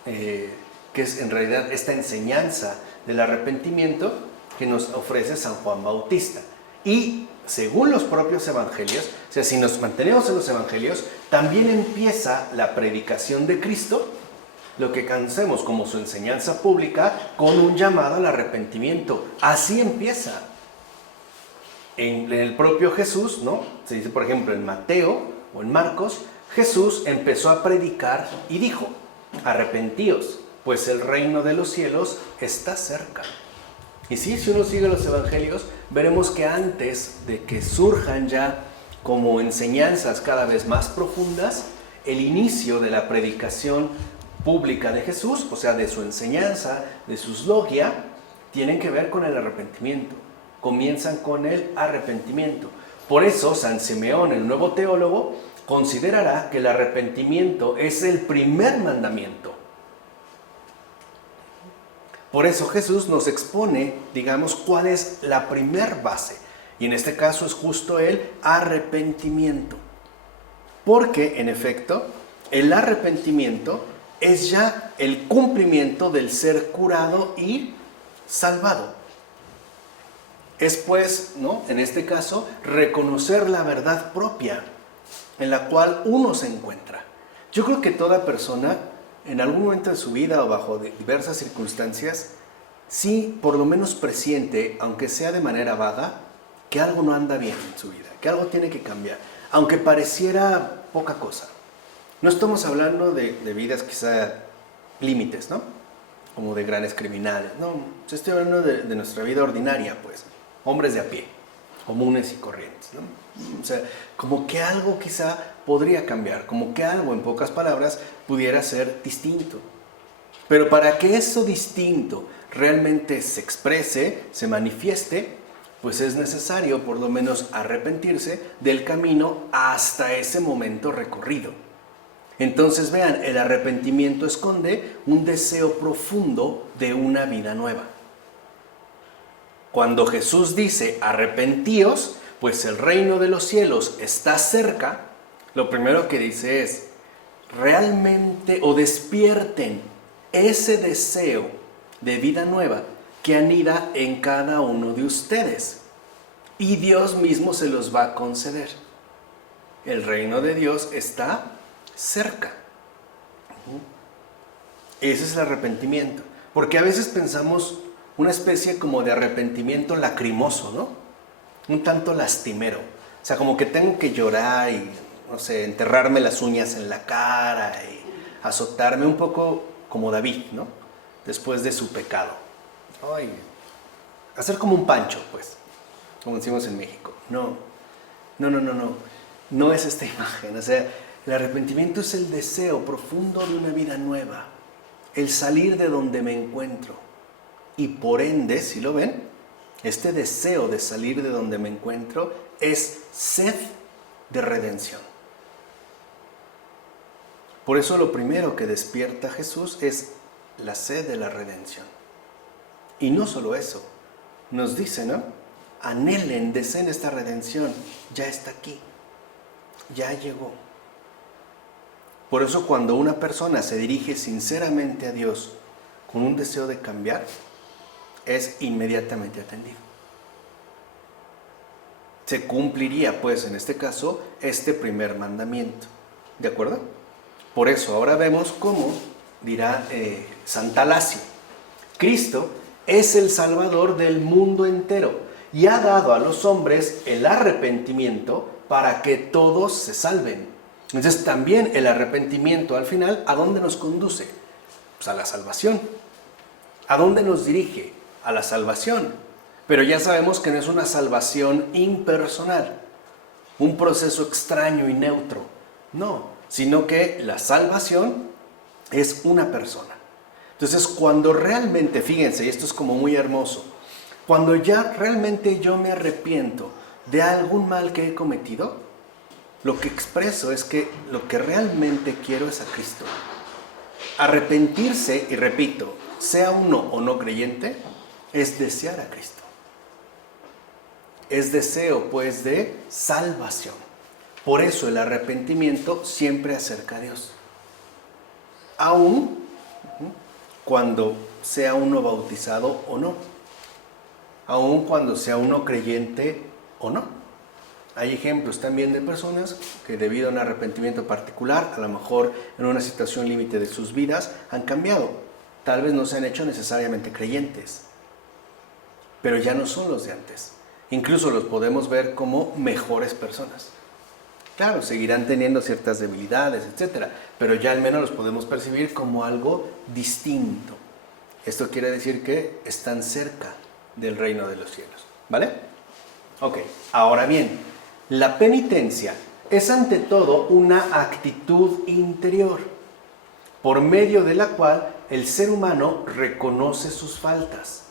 que es en realidad esta enseñanza del arrepentimiento que nos ofrece San Juan Bautista. Y según los propios evangelios, o sea, si nos mantenemos en los evangelios, también empieza la predicación de Cristo, lo que conocemos como su enseñanza pública, con un llamado al arrepentimiento. Así empieza. En el propio Jesús, ¿no? Se dice, por ejemplo, en Mateo o en Marcos, Jesús empezó a predicar y dijo: arrepentíos, pues el reino de los cielos está cerca. Y sí, si uno sigue los evangelios, veremos que antes de que surjan ya como enseñanzas cada vez más profundas, el inicio de la predicación pública de Jesús, o sea, de su enseñanza, de sus logia, tienen que ver con el arrepentimiento. Comienzan con el arrepentimiento. Por eso San Simeón, el nuevo teólogo, considerará que el arrepentimiento es el primer mandamiento. Por eso Jesús nos expone, digamos, cuál es la primer base. Y en este caso es justo el arrepentimiento. Porque, en efecto, el arrepentimiento es ya el cumplimiento del ser curado y salvado. Es pues, ¿no?, en este caso, reconocer la verdad propia en la cual uno se encuentra. Yo creo que toda persona, en algún momento de su vida o bajo diversas circunstancias, sí por lo menos presiente, aunque sea de manera vaga, que algo no anda bien en su vida, que algo tiene que cambiar, aunque pareciera poca cosa. No estamos hablando de vidas quizá límites, ¿no? como de grandes criminales. No, yo estoy hablando de nuestra vida ordinaria, pues, hombres de a pie, comunes y corrientes, ¿no? O sea, como que algo quizá podría cambiar, como que algo, en pocas palabras, pudiera ser distinto. Pero para que eso distinto realmente se exprese, se manifieste, pues es necesario por lo menos arrepentirse del camino hasta ese momento recorrido. Entonces vean, el arrepentimiento esconde un deseo profundo de una vida nueva. Cuando Jesús dice arrepentíos, pues el reino de los cielos está cerca, lo primero que dice es realmente o despierten ese deseo de vida nueva que anida en cada uno de ustedes. Y Dios mismo se los va a conceder. El reino de Dios está cerca. Ese es el arrepentimiento. Porque a veces pensamos una especie como de arrepentimiento lacrimoso, ¿no? Un tanto lastimero. O sea, como que tengo que llorar y, no sé, enterrarme las uñas en la cara y azotarme un poco como David, ¿no? Después de su pecado. Ay, hacer como un Pancho, pues, como decimos en México. No es esta imagen. O sea, el arrepentimiento es el deseo profundo de una vida nueva, el salir de donde me encuentro. Y por ende, si lo ven, este deseo de salir de donde me encuentro es sed de redención. Por eso lo primero que despierta Jesús es la sed de la redención. Y no solo eso, nos dice, ¿no? Anhelen, deseen esta redención, ya está aquí, ya llegó. Por eso cuando una persona se dirige sinceramente a Dios con un deseo de cambiar, es inmediatamente atendido. Se cumpliría, pues, en este caso, este primer mandamiento. ¿De acuerdo? Por eso ahora vemos cómo dirá Santa Lacio: Cristo es el Salvador del mundo entero y ha dado a los hombres el arrepentimiento para que todos se salven. Entonces también el arrepentimiento al final, ¿a dónde nos conduce? Pues a la salvación. ¿A dónde nos dirige? A la salvación. Pero ya sabemos que no es una salvación impersonal, un proceso extraño y neutro. No, sino que la salvación es una persona. Entonces cuando realmente, fíjense, y esto es como muy hermoso, cuando ya realmente yo me arrepiento de algún mal que he cometido, lo que expreso es que lo que realmente quiero es a Cristo. Arrepentirse, y repito, sea uno o no creyente, es desear a Cristo. Es deseo, pues, de salvación. Por eso el arrepentimiento siempre acerca a Dios. Aún cuando sea uno bautizado o no. Aún cuando sea uno creyente o no. Hay ejemplos también de personas que debido a un arrepentimiento particular, a lo mejor en una situación límite de sus vidas, han cambiado. Tal vez no se han hecho necesariamente creyentes, pero ya no son los de antes. Incluso los podemos ver como mejores personas. Claro, seguirán teniendo ciertas debilidades, etc., pero ya al menos los podemos percibir como algo distinto. Esto quiere decir que están cerca del reino de los cielos, ¿vale? Ok, ahora bien, la penitencia es ante todo una actitud interior, por medio de la cual el ser humano reconoce sus faltas,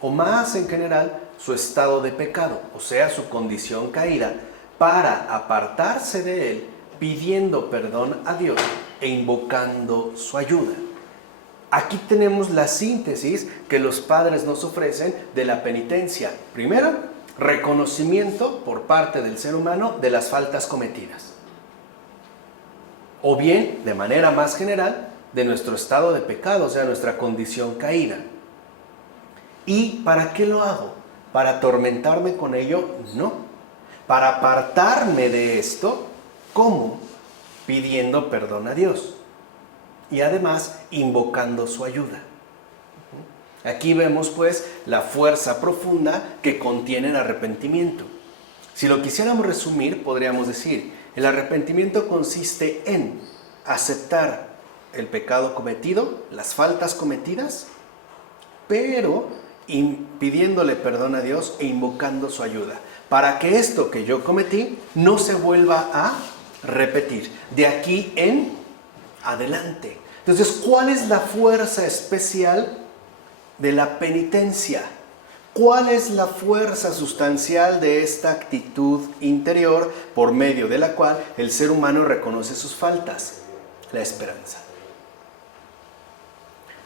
o más en general, su estado de pecado, o sea, su condición caída, para apartarse de él, pidiendo perdón a Dios e invocando su ayuda. Aquí tenemos la síntesis que los padres nos ofrecen de la penitencia. Primero, reconocimiento por parte del ser humano de las faltas cometidas. O bien, de manera más general, de nuestro estado de pecado, o sea, nuestra condición caída. ¿Y para qué lo hago? ¿Para atormentarme con ello? No. Para apartarme de esto, ¿cómo? Pidiendo perdón a Dios. Y además, invocando su ayuda. Aquí vemos pues la fuerza profunda que contiene el arrepentimiento. Si lo quisiéramos resumir, podríamos decir, el arrepentimiento consiste en aceptar el pecado cometido, las faltas cometidas, pero pidiéndole perdón a Dios e invocando su ayuda, para que esto que yo cometí no se vuelva a repetir de aquí en adelante. Entonces, ¿cuál es la fuerza especial de la penitencia? ¿Cuál es la fuerza sustancial de esta actitud interior por medio de la cual el ser humano reconoce sus faltas? La esperanza.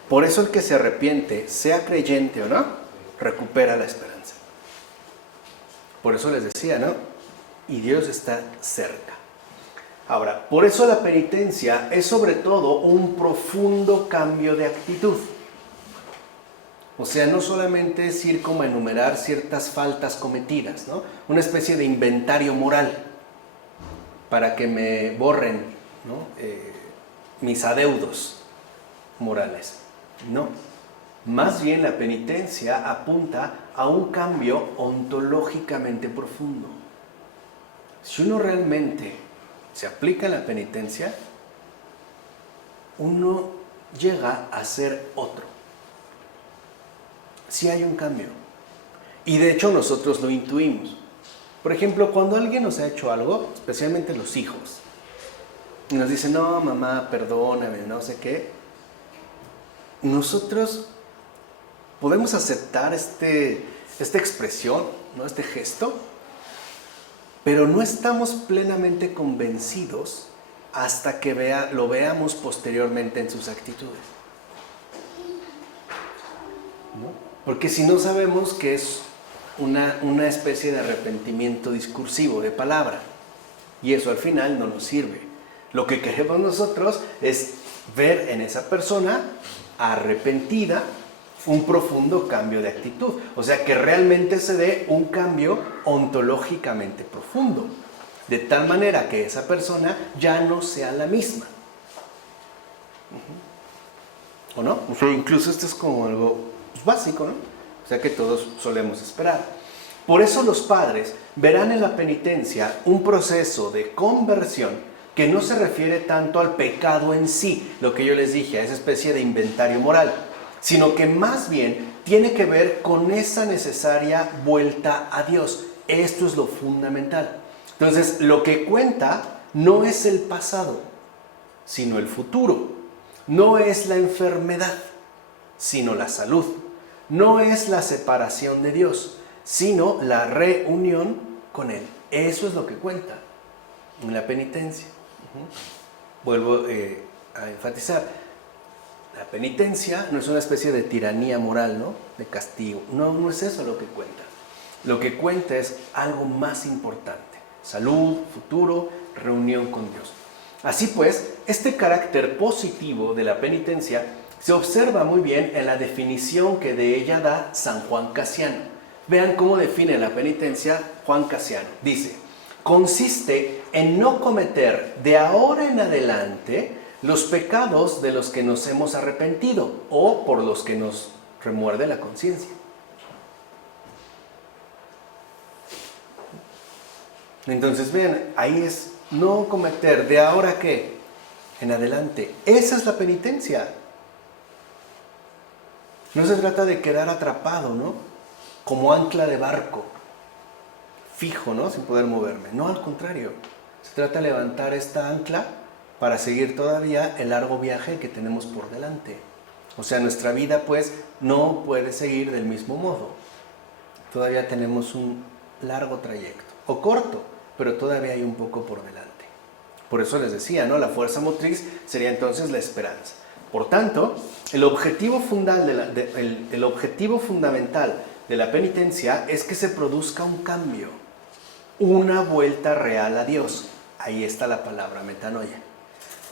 Por eso el que se arrepiente, sea creyente o no, recupera la esperanza. Por eso les decía, ¿no? Y Dios está cerca. Ahora, por eso la penitencia es sobre todo un profundo cambio de actitud. O sea, no solamente es ir como a enumerar ciertas faltas cometidas, ¿no? Una especie de inventario moral para que me borren, ¿no? Mis adeudos morales. No. Más bien la penitencia apunta a un cambio ontológicamente profundo. Si uno realmente se aplica la penitencia, uno llega a ser otro. Sí hay un cambio. Y de hecho nosotros lo intuimos. Por ejemplo, cuando alguien nos ha hecho algo, especialmente los hijos, y nos dicen, no, mamá, perdóname, no sé qué, nosotros podemos aceptar esta expresión, ¿no? Este gesto, pero no estamos plenamente convencidos hasta que lo veamos posteriormente en sus actitudes. ¿No? Porque si no sabemos que es una especie de arrepentimiento discursivo, de palabra, y eso al final no nos sirve. Lo que queremos nosotros es ver en esa persona arrepentida un profundo cambio de actitud. O sea, que realmente se dé un cambio ontológicamente profundo, de tal manera que esa persona ya no sea la misma. ¿O no? O sea, incluso esto es como algo básico, ¿no? O sea, que todos solemos esperar. Por eso los padres verán en la penitencia un proceso de conversión que no se refiere tanto al pecado en sí, lo que yo les dije, a esa especie de inventario moral, sino que más bien tiene que ver con esa necesaria vuelta a Dios. Esto es lo fundamental. Entonces, lo que cuenta no es el pasado, sino el futuro. No es la enfermedad, sino la salud. No es la separación de Dios, sino la reunión con Él. Eso es lo que cuenta en la penitencia. Vuelvo a enfatizar. La penitencia no es una especie de tiranía moral, ¿no? De castigo. No es eso lo que cuenta. Lo que cuenta es algo más importante. Salud, futuro, reunión con Dios. Así pues, este carácter positivo de la penitencia se observa muy bien en la definición que de ella da San Juan Casiano. Vean cómo define la penitencia Juan Casiano. Dice, consiste en no cometer de ahora en adelante los pecados de los que nos hemos arrepentido o por los que nos remuerde la conciencia. Entonces vean, ahí es no cometer de ahora ¿qué? En adelante. Esa es la penitencia. No se trata de quedar atrapado, ¿no? Como ancla de barco, fijo, ¿no? Sin poder moverme. No, al contrario. Se trata de levantar esta ancla para seguir todavía el largo viaje que tenemos por delante. O sea, nuestra vida, pues, no puede seguir del mismo modo. Todavía tenemos un largo trayecto. O corto, pero todavía hay un poco por delante. Por eso les decía, ¿no? La fuerza motriz sería entonces la esperanza. Por tanto, el objetivo fundamental de la penitencia es que se produzca un cambio, una vuelta real a Dios. Ahí está la palabra metanoia.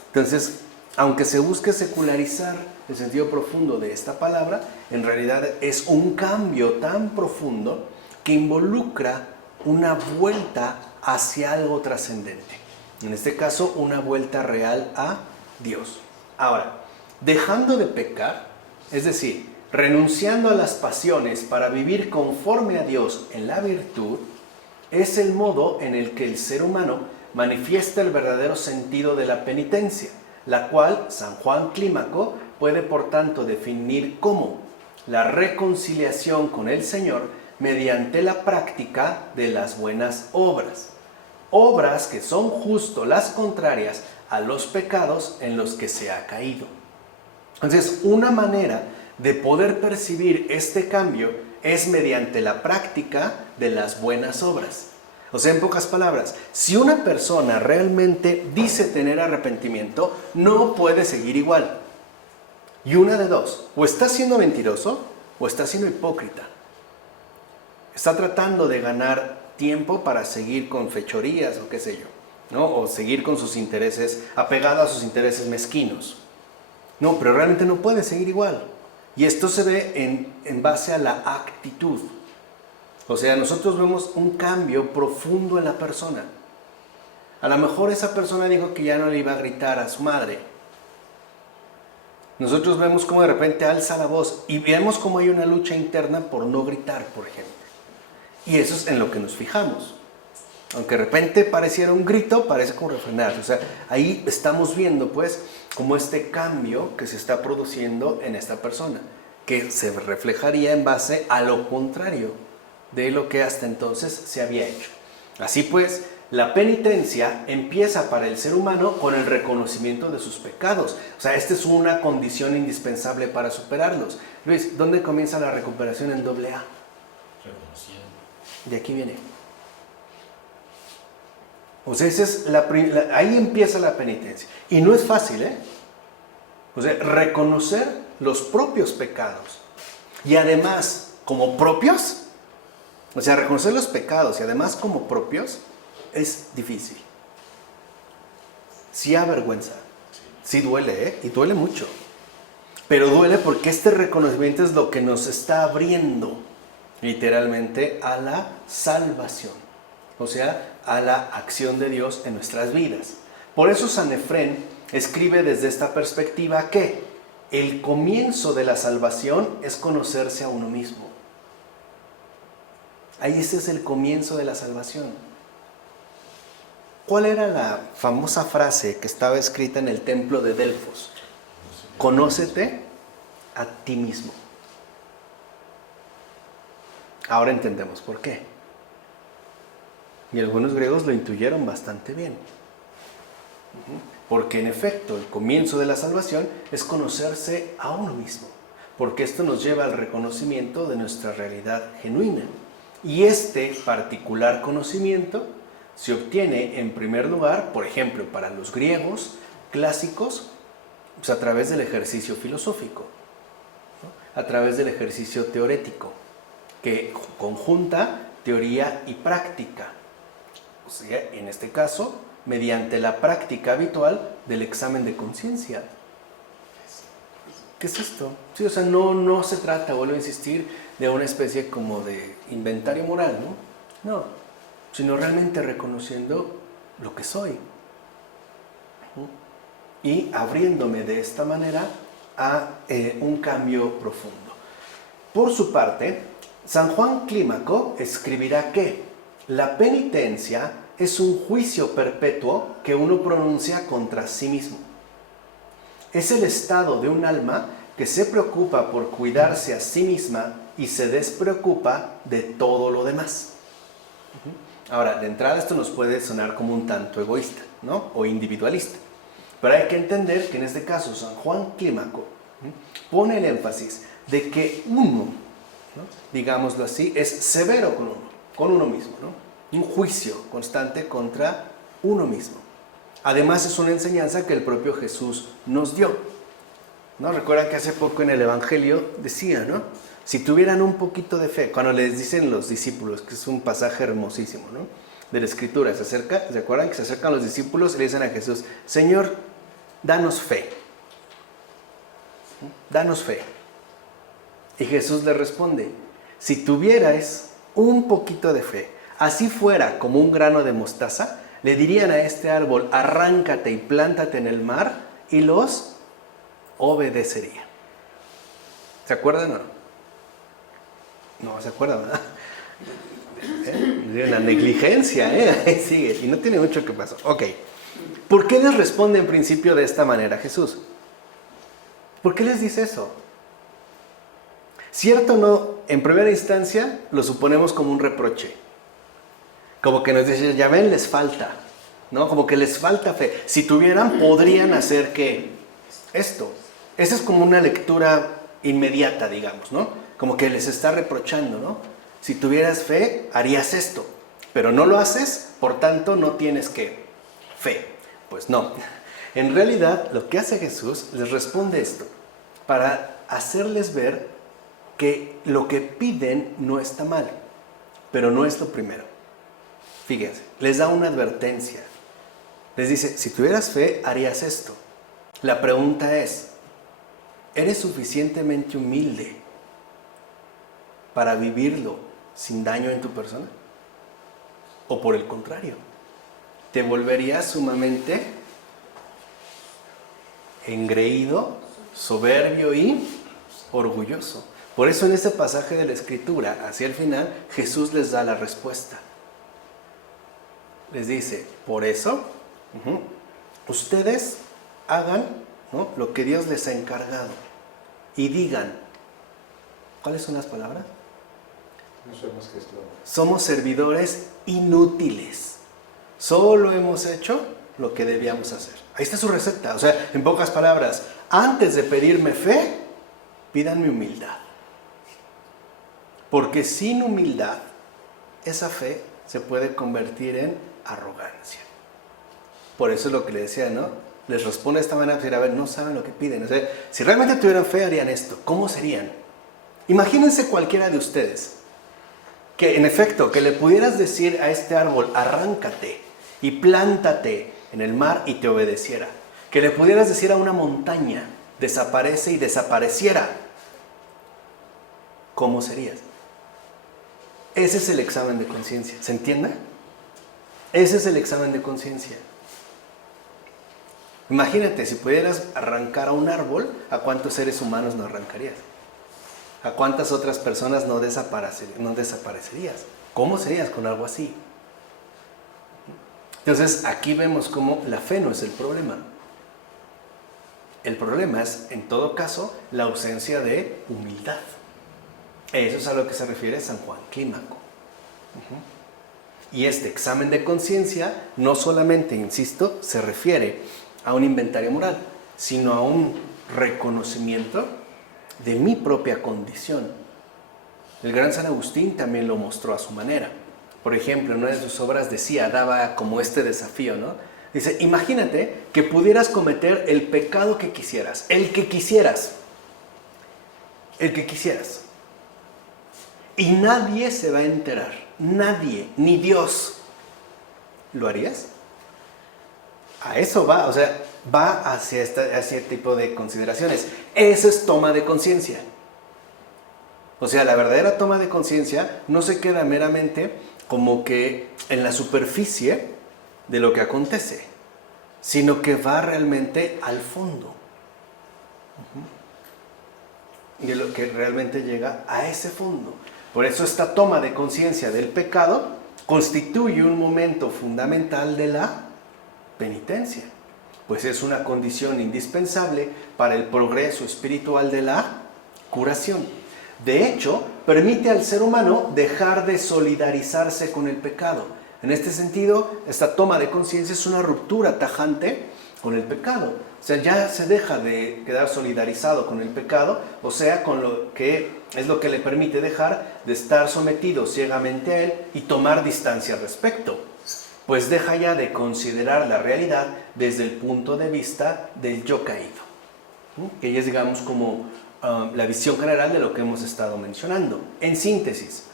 Entonces, aunque se busque secularizar el sentido profundo de esta palabra, en realidad es un cambio tan profundo que involucra una vuelta hacia algo trascendente. En este caso, una vuelta real a Dios. Ahora, dejando de pecar, es decir, renunciando a las pasiones para vivir conforme a Dios en la virtud, es el modo en el que el ser humano manifiesta el verdadero sentido de la penitencia, la cual San Juan Clímaco puede por tanto definir como la reconciliación con el Señor mediante la práctica de las buenas obras. Obras que son justo las contrarias a los pecados en los que se ha caído. Entonces, una manera de poder percibir este cambio es mediante la práctica de las buenas obras. O sea, en pocas palabras, si una persona realmente dice tener arrepentimiento, no puede seguir igual. Y una de dos, o está siendo mentiroso o está siendo hipócrita. Está tratando de ganar tiempo para seguir con fechorías o qué sé yo, ¿no? O seguir con sus intereses, apegado a sus intereses mezquinos. No, pero realmente no puede seguir igual. Y esto se ve en base a la actitud. O sea, nosotros vemos un cambio profundo en la persona. A lo mejor esa persona dijo que ya no le iba a gritar a su madre. Nosotros vemos cómo de repente alza la voz y vemos cómo hay una lucha interna por no gritar, por ejemplo. Y eso es en lo que nos fijamos. Aunque de repente pareciera un grito, parece como refrenarse. O sea, ahí estamos viendo pues como este cambio que se está produciendo en esta persona, que se reflejaría en base a lo contrario de lo que hasta entonces se había hecho. Así pues, la penitencia empieza para el ser humano con el reconocimiento de sus pecados. O sea, esta es una condición indispensable para superarlos. Luis, ¿dónde comienza la recuperación en AA? Reconociendo. De aquí viene. O sea, esa es ahí empieza la penitencia. Y no es fácil, ¿eh? O sea, reconocer los propios pecados. Y además, como propios, o sea, reconocer los pecados y además como propios, es difícil. Sí avergüenza. Sí duele, ¿eh? Y duele mucho. Pero duele porque este reconocimiento es lo que nos está abriendo, literalmente, a la salvación. O sea, a la acción de Dios en nuestras vidas. Por eso San Efrén escribe desde esta perspectiva que el comienzo de la salvación es conocerse a uno mismo. Ahí ese es el comienzo de la salvación. ¿Cuál era la famosa frase que estaba escrita en el templo de Delfos? Conócete a ti mismo. Ahora entendemos por qué. Y algunos griegos lo intuyeron bastante bien. Porque en efecto, el comienzo de la salvación es conocerse a uno mismo. Porque esto nos lleva al reconocimiento de nuestra realidad genuina. Y este particular conocimiento se obtiene en primer lugar, por ejemplo, para los griegos clásicos, pues a través del ejercicio filosófico, ¿no? A través del ejercicio teorético, que conjunta teoría y práctica. O sea, en este caso, mediante la práctica habitual del examen de conciencia. ¿Qué es esto? Sí, o sea, no se trata, vuelvo a insistir, de una especie como de inventario moral, ¿no? No, sino realmente reconociendo lo que soy. Y abriéndome de esta manera a un cambio profundo. Por su parte, San Juan Clímaco escribirá que la penitencia es un juicio perpetuo que uno pronuncia contra sí mismo. Es el estado de un alma que se preocupa por cuidarse a sí misma y se despreocupa de todo lo demás. Ahora, de entrada esto nos puede sonar como un tanto egoísta, ¿no? O individualista. Pero hay que entender que en este caso San Juan Clímaco pone el énfasis de que uno, ¿no? Digámoslo así, es severo con uno mismo, ¿no? Un juicio constante contra uno mismo. Además es una enseñanza que el propio Jesús nos dio, ¿no? Recuerdan que hace poco en el Evangelio decía, ¿no? Si tuvieran un poquito de fe, cuando les dicen los discípulos, que es un pasaje hermosísimo, ¿no? De la Escritura, ¿se acuerdan que se acercan los discípulos y le dicen a Jesús, Señor, danos fe. Danos fe. Y Jesús le responde, si tuvierais un poquito de fe, así fuera como un grano de mostaza, le dirían a este árbol, arráncate y plántate en el mar, y los obedecería. ¿Se acuerdan o no? No, ¿se acuerdan? ¿Verdad? La negligencia, ahí sigue, y no tiene mucho que pasar. Ok, ¿por qué les responde en principio de esta manera Jesús? ¿Por qué les dice eso? ¿Cierto o no? En primera instancia lo suponemos como un reproche. Como que nos dicen, ya ven, les falta, ¿no? Como que les falta fe. Si tuvieran, podrían hacer que esto. Esa es como una lectura inmediata, digamos, ¿no? Como que les está reprochando, ¿no? Si tuvieras fe, harías esto. Pero no lo haces, por tanto, no tienes que fe. Pues no. En realidad, lo que hace Jesús, les responde esto, para hacerles ver que lo que piden no está mal, pero no es lo primero. Fíjense, les da una advertencia. Les dice, si tuvieras fe, harías esto. La pregunta es, ¿eres suficientemente humilde para vivirlo sin daño en tu persona? ¿O por el contrario, te volverías sumamente engreído, soberbio y orgulloso? Por eso en este pasaje de la Escritura, hacia el final, Jesús les da la respuesta. Les dice, por eso, ustedes hagan, ¿no?, lo que Dios les ha encargado y digan, ¿cuáles son las palabras? No sabemos qué es lo... Somos servidores inútiles. Solo hemos hecho lo que debíamos hacer. Ahí está su receta. O sea, en pocas palabras, antes de pedirme fe, pídanme humildad. Porque sin humildad, esa fe se puede convertir en arrogancia. Por eso es lo que le decía, ¿no? Les responde de esta manera, a ver, no saben lo que piden. O sea, si realmente tuvieran fe, harían esto. ¿Cómo serían? Imagínense cualquiera de ustedes, que en efecto, que le pudieras decir a este árbol, arráncate y plántate en el mar y te obedeciera. Que le pudieras decir a una montaña, desaparece y desapareciera. ¿Cómo serías? Ese es el examen de conciencia. ¿Se entiende? Ese es el examen de conciencia. Imagínate, si pudieras arrancar a un árbol, ¿a cuántos seres humanos no arrancarías? ¿A cuántas otras personas no desaparecerías? ¿Cómo serías con algo así? Entonces, aquí vemos cómo la fe no es el problema. El problema es, en todo caso, la ausencia de humildad. Eso es a lo que se refiere San Juan Clímaco. Y este examen de conciencia no solamente, insisto, se refiere a un inventario moral, sino a un reconocimiento de mi propia condición. El gran San Agustín también lo mostró a su manera. Por ejemplo, en una de sus obras daba como este desafío, ¿no? Dice, imagínate que pudieras cometer el pecado que quisieras, el que quisieras, y nadie se va a enterar, nadie, ni Dios. ¿Lo harías? A eso va, o sea, va hacia este tipo de consideraciones. Eso es toma de conciencia. O sea, la verdadera toma de conciencia no se queda meramente como que en la superficie de lo que acontece, sino que va realmente al fondo. Y de lo que realmente llega a ese fondo. Por eso esta toma de conciencia del pecado constituye un momento fundamental de la penitencia, pues es una condición indispensable para el progreso espiritual de la curación. De hecho, permite al ser humano dejar de solidarizarse con el pecado. En este sentido, esta toma de conciencia es una ruptura tajante con el pecado. O sea, ya se deja de quedar solidarizado con el pecado, o sea, con lo que es lo que le permite dejar de estar sometido ciegamente a él y tomar distancia al respecto. Pues deja ya de considerar la realidad desde el punto de vista del yo caído. Que es, digamos, como la visión general de lo que hemos estado mencionando. En síntesis,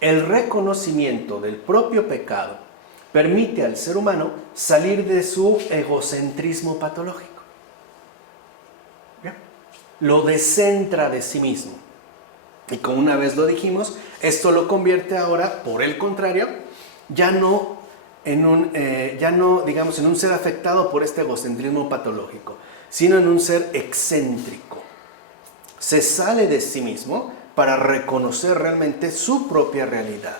el reconocimiento del propio pecado permite al ser humano salir de su egocentrismo patológico. ¿Ya? Lo descentra de sí mismo. Y como una vez lo dijimos, esto lo convierte ahora, por el contrario, ya no en un ser afectado por este egocentrismo patológico, sino en un ser excéntrico. Se sale de sí mismo para reconocer realmente su propia realidad.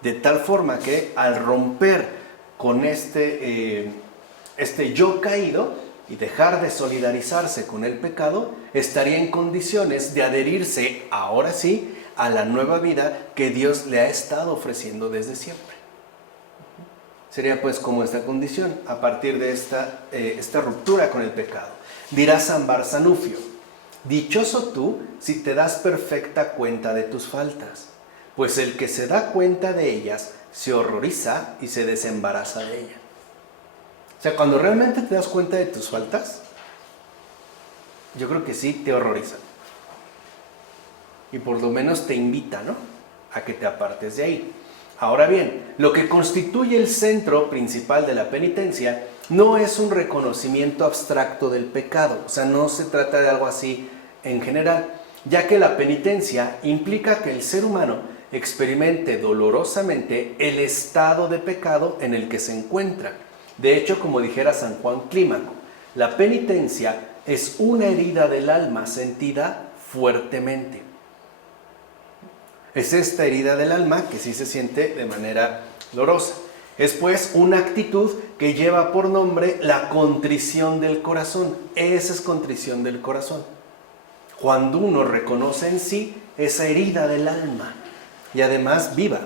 De tal forma que al romper con este yo caído, y dejar de solidarizarse con el pecado, estaría en condiciones de adherirse, ahora sí, a la nueva vida que Dios le ha estado ofreciendo desde siempre. Sería pues como esta condición, a partir de esta ruptura con el pecado. Dirá San Barsanufio: dichoso tú si te das perfecta cuenta de tus faltas, pues el que se da cuenta de ellas se horroriza y se desembaraza de ellas. O sea, cuando realmente te das cuenta de tus faltas, yo creo que sí te horrorizan. Y por lo menos te invita, ¿no?, a que te apartes de ahí. Ahora bien, lo que constituye el centro principal de la penitencia no es un reconocimiento abstracto del pecado. O sea, no se trata de algo así en general, ya que la penitencia implica que el ser humano experimente dolorosamente el estado de pecado en el que se encuentra. De hecho, como dijera San Juan Clímaco, la penitencia es una herida del alma sentida fuertemente. Es esta herida del alma que sí se siente de manera dolorosa. Es pues una actitud que lleva por nombre la contrición del corazón. Esa es contrición del corazón. Cuando uno reconoce en sí esa herida del alma y además viva.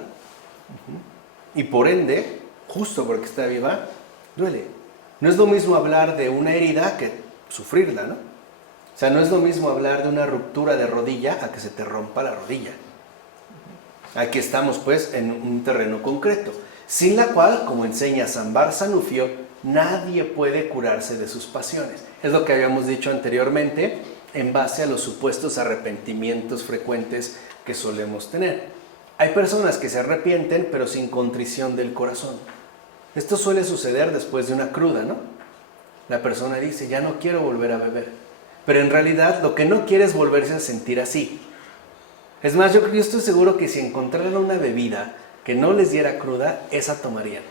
Y por ende, justo porque está viva, duele. No es lo mismo hablar de una herida que sufrirla, ¿no? O sea, no es lo mismo hablar de una ruptura de rodilla a que se te rompa la rodilla. Aquí estamos pues en un terreno concreto, sin la cual, como enseña San Barsanufio, nadie puede curarse de sus pasiones. Es lo que habíamos dicho anteriormente en base a los supuestos arrepentimientos frecuentes que solemos tener. Hay personas que se arrepienten pero sin contrición del corazón. Esto suele suceder después de una cruda, ¿no? La persona dice: ya no quiero volver a beber, pero en realidad lo que no quiere es volverse a sentir así. Es más, yo estoy seguro que si encontraran una bebida que no les diera cruda, esa tomarían,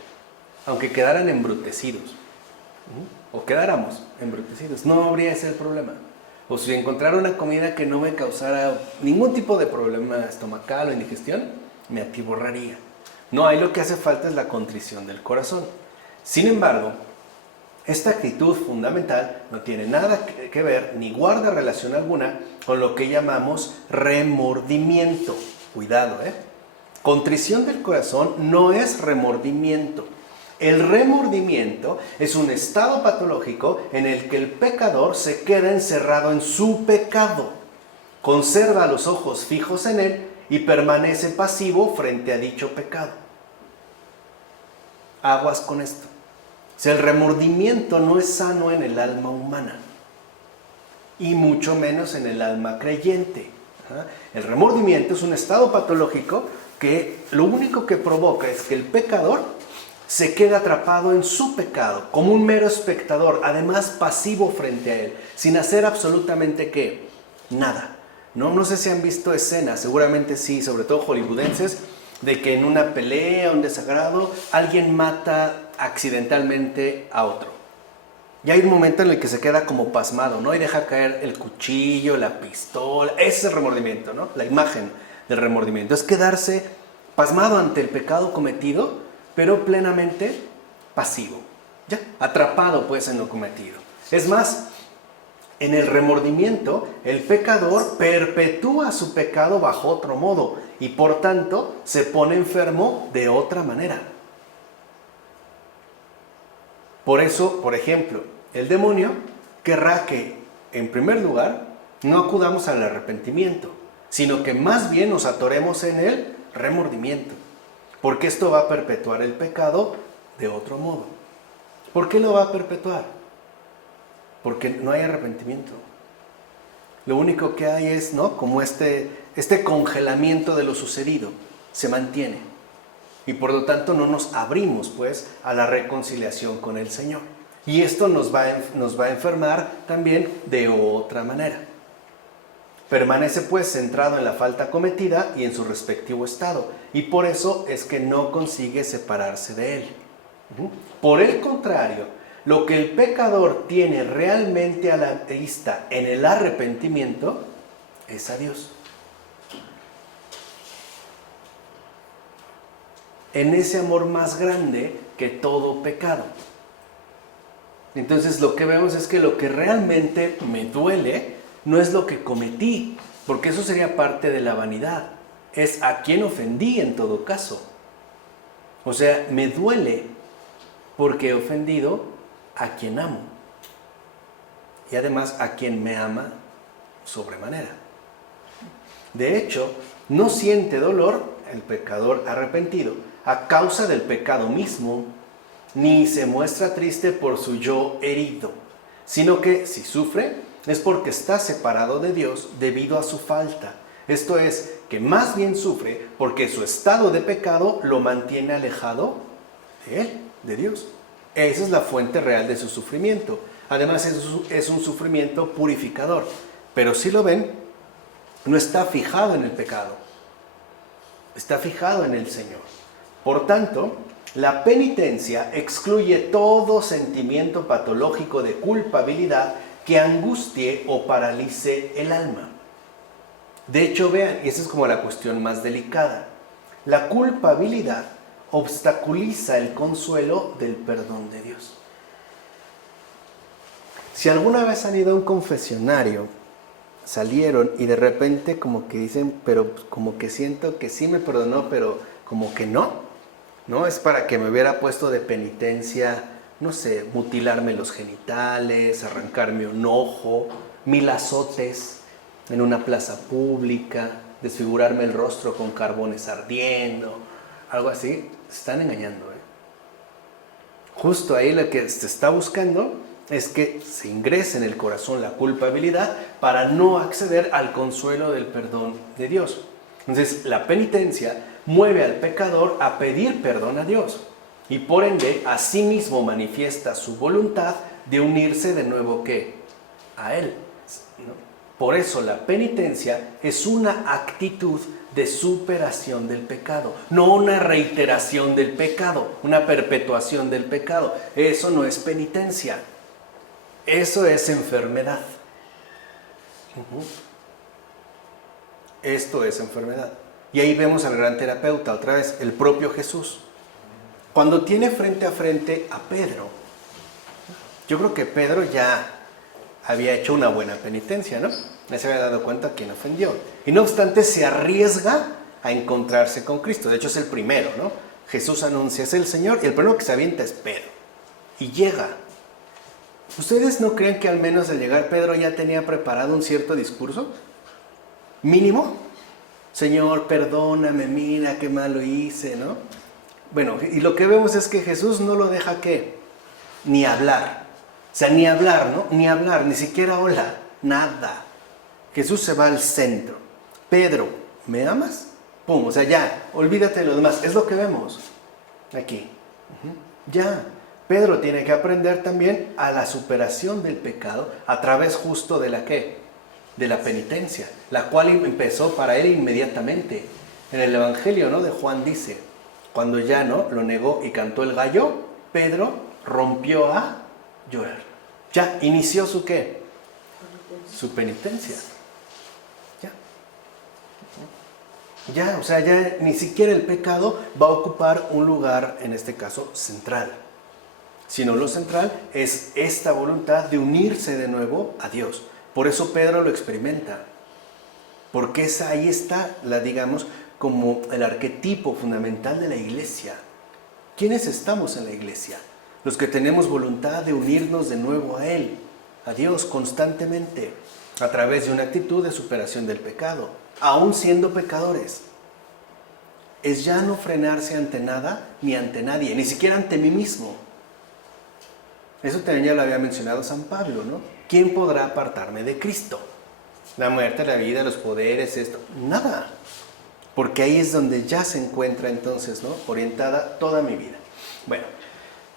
aunque quedaran embrutecidos, o quedáramos embrutecidos, no habría ese problema. O si encontrara una comida que no me causara ningún tipo de problema estomacal o indigestión, me atiborraría. No, ahí lo que hace falta es la contrición del corazón. Sin embargo, esta actitud fundamental no tiene nada que ver, ni guarda relación alguna, con lo que llamamos remordimiento. Cuidado, Contrición del corazón no es remordimiento. El remordimiento es un estado patológico en el que el pecador se queda encerrado en su pecado, conserva los ojos fijos en él y permanece pasivo frente a dicho pecado. Aguas con esto. O sea, el remordimiento no es sano en el alma humana, y mucho menos en el alma creyente. El remordimiento es un estado patológico que lo único que provoca es que el pecador se queda atrapado en su pecado, como un mero espectador, además pasivo frente a él, sin hacer absolutamente ¿qué? Nada. No sé si han visto escenas, seguramente sí, sobre todo hollywoodenses, de que en una pelea, un desagrado, alguien mata accidentalmente a otro. Y hay un momento en el que se queda como pasmado, ¿no? Y deja caer el cuchillo, la pistola. Ese es el remordimiento, ¿no? La imagen del remordimiento es quedarse pasmado ante el pecado cometido, pero plenamente pasivo, ¿ya? Atrapado pues en lo cometido. Es más, en el remordimiento, el pecador perpetúa su pecado bajo otro modo y por tanto se pone enfermo de otra manera. Por eso, por ejemplo, el demonio querrá que, en primer lugar, no acudamos al arrepentimiento, sino que más bien nos atoremos en el remordimiento, porque esto va a perpetuar el pecado de otro modo. ¿Por qué lo va a perpetuar? Porque no hay arrepentimiento. Lo único que hay es, ¿no?, como este congelamiento de lo sucedido, se mantiene. Y por lo tanto no nos abrimos pues a la reconciliación con el Señor. Y esto nos va a enfermar también de otra manera. Permanece pues centrado en la falta cometida y en su respectivo estado. Y por eso es que no consigue separarse de él. Por el contrario, lo que el pecador tiene realmente a la vista en el arrepentimiento es a Dios. En ese amor más grande que todo pecado. Entonces lo que vemos es que lo que realmente me duele no es lo que cometí, porque eso sería parte de la vanidad. Es a quien ofendí en todo caso. O sea, me duele porque he ofendido a quien amo. Y además a quien me ama sobremanera. De hecho, no siente dolor el pecador arrepentido a causa del pecado mismo, ni se muestra triste por su yo herido, sino que si sufre es porque está separado de Dios debido a su falta. Esto es, que más bien sufre porque su estado de pecado lo mantiene alejado de Él, de Dios. Esa es la fuente real de su sufrimiento. Además es un sufrimiento purificador. Pero si lo ven, no está fijado en el pecado. Está fijado en el Señor. Por tanto, la penitencia excluye todo sentimiento patológico de culpabilidad que angustie o paralice el alma. De hecho, vean, y esa es como la cuestión más delicada, la culpabilidad obstaculiza el consuelo del perdón de Dios. Si alguna vez han ido a un confesionario, salieron y de repente como que dicen, pero como que siento que sí me perdonó, pero como que no, ¿no? Es para que me hubiera puesto de penitencia, no sé, mutilarme los genitales, arrancarme un ojo, 1000 azotes en una plaza pública, desfigurarme el rostro con carbones ardiendo, algo así. Se están engañando, ¿eh? Justo ahí lo que se está buscando es que se ingrese en el corazón la culpabilidad para no acceder al consuelo del perdón de Dios. Entonces, la penitencia mueve al pecador a pedir perdón a Dios y por ende, a sí mismo manifiesta su voluntad de unirse de nuevo, ¿qué? A Él, ¿no? Por eso la penitencia es una actitud de superación del pecado, no una reiteración del pecado, una perpetuación del pecado. Eso no es penitencia. Eso es enfermedad. Esto es enfermedad. Y ahí vemos al gran terapeuta, otra vez, el propio Jesús. Cuando tiene frente a frente a Pedro, yo creo que Pedro ya había hecho una buena penitencia, ¿no? Ya se había dado cuenta a quién ofendió. Y no obstante, se arriesga a encontrarse con Cristo. De hecho, es el primero, ¿no? Jesús anuncia, es el Señor, y el primero que se avienta es Pedro. Y llega. ¿Ustedes no creen que al menos al llegar Pedro ya tenía preparado un cierto discurso? ¿Mínimo? Señor, perdóname, mira qué mal lo hice, ¿no? Bueno, y lo que vemos es que Jesús no lo deja, ¿qué? Ni hablar. O sea, ni hablar, ¿no? Ni hablar, ni siquiera hola, nada. Jesús se va al centro. Pedro, ¿me amas? Pum, o sea, ya, olvídate de lo demás. Es lo que vemos aquí. Ya. Pedro tiene que aprender también a la superación del pecado a través justo de la ¿qué? De la penitencia, la cual empezó para él inmediatamente. En el Evangelio, ¿no?, de Juan dice, cuando ya no lo negó y cantó el gallo, Pedro rompió a llorar. Ya inició su ¿qué? Su penitencia. Ya, o sea, ya ni siquiera el pecado va a ocupar un lugar, en este caso, central. Sino lo central es esta voluntad de unirse de nuevo a Dios. Por eso Pedro lo experimenta. Porque ahí está, digamos, como el arquetipo fundamental de la iglesia. ¿Quiénes estamos en la iglesia? Los que tenemos voluntad de unirnos de nuevo a Él, a Dios constantemente, a través de una actitud de superación del pecado, aún siendo pecadores. Es ya no frenarse ante nada ni ante nadie, ni siquiera ante mí mismo. Eso también ya lo había mencionado San Pablo, ¿no? ¿Quién podrá apartarme de Cristo? La muerte, la vida, los poderes, esto. Nada. Porque ahí es donde ya se encuentra entonces, ¿no?, orientada toda mi vida. Bueno,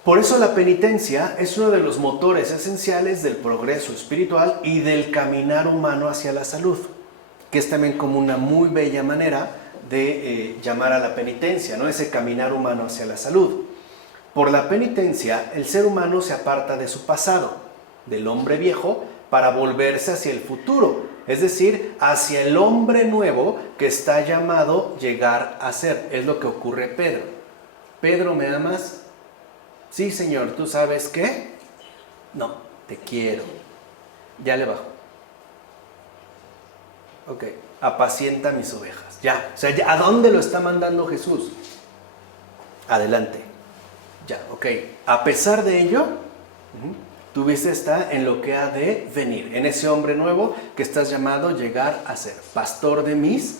por eso la penitencia es uno de los motores esenciales del progreso espiritual y del caminar humano hacia la salud, que es también como una muy bella manera de llamar a la penitencia, ¿no? Ese caminar humano hacia la salud. Por la penitencia, el ser humano se aparta de su pasado, del hombre viejo, para volverse hacia el futuro, es decir, hacia el hombre nuevo que está llamado llegar a ser. Es lo que ocurre a Pedro. Pedro, ¿me amas? Sí, Señor, ¿tú sabes qué? No, te quiero. Ya le bajo. Ok, apacienta mis ovejas. Ya, o sea, ¿a dónde lo está mandando Jesús? Adelante. Ya, ok. A pesar de ello, tu vista está en lo que ha de venir, en ese hombre nuevo que estás llamado a llegar a ser pastor de mis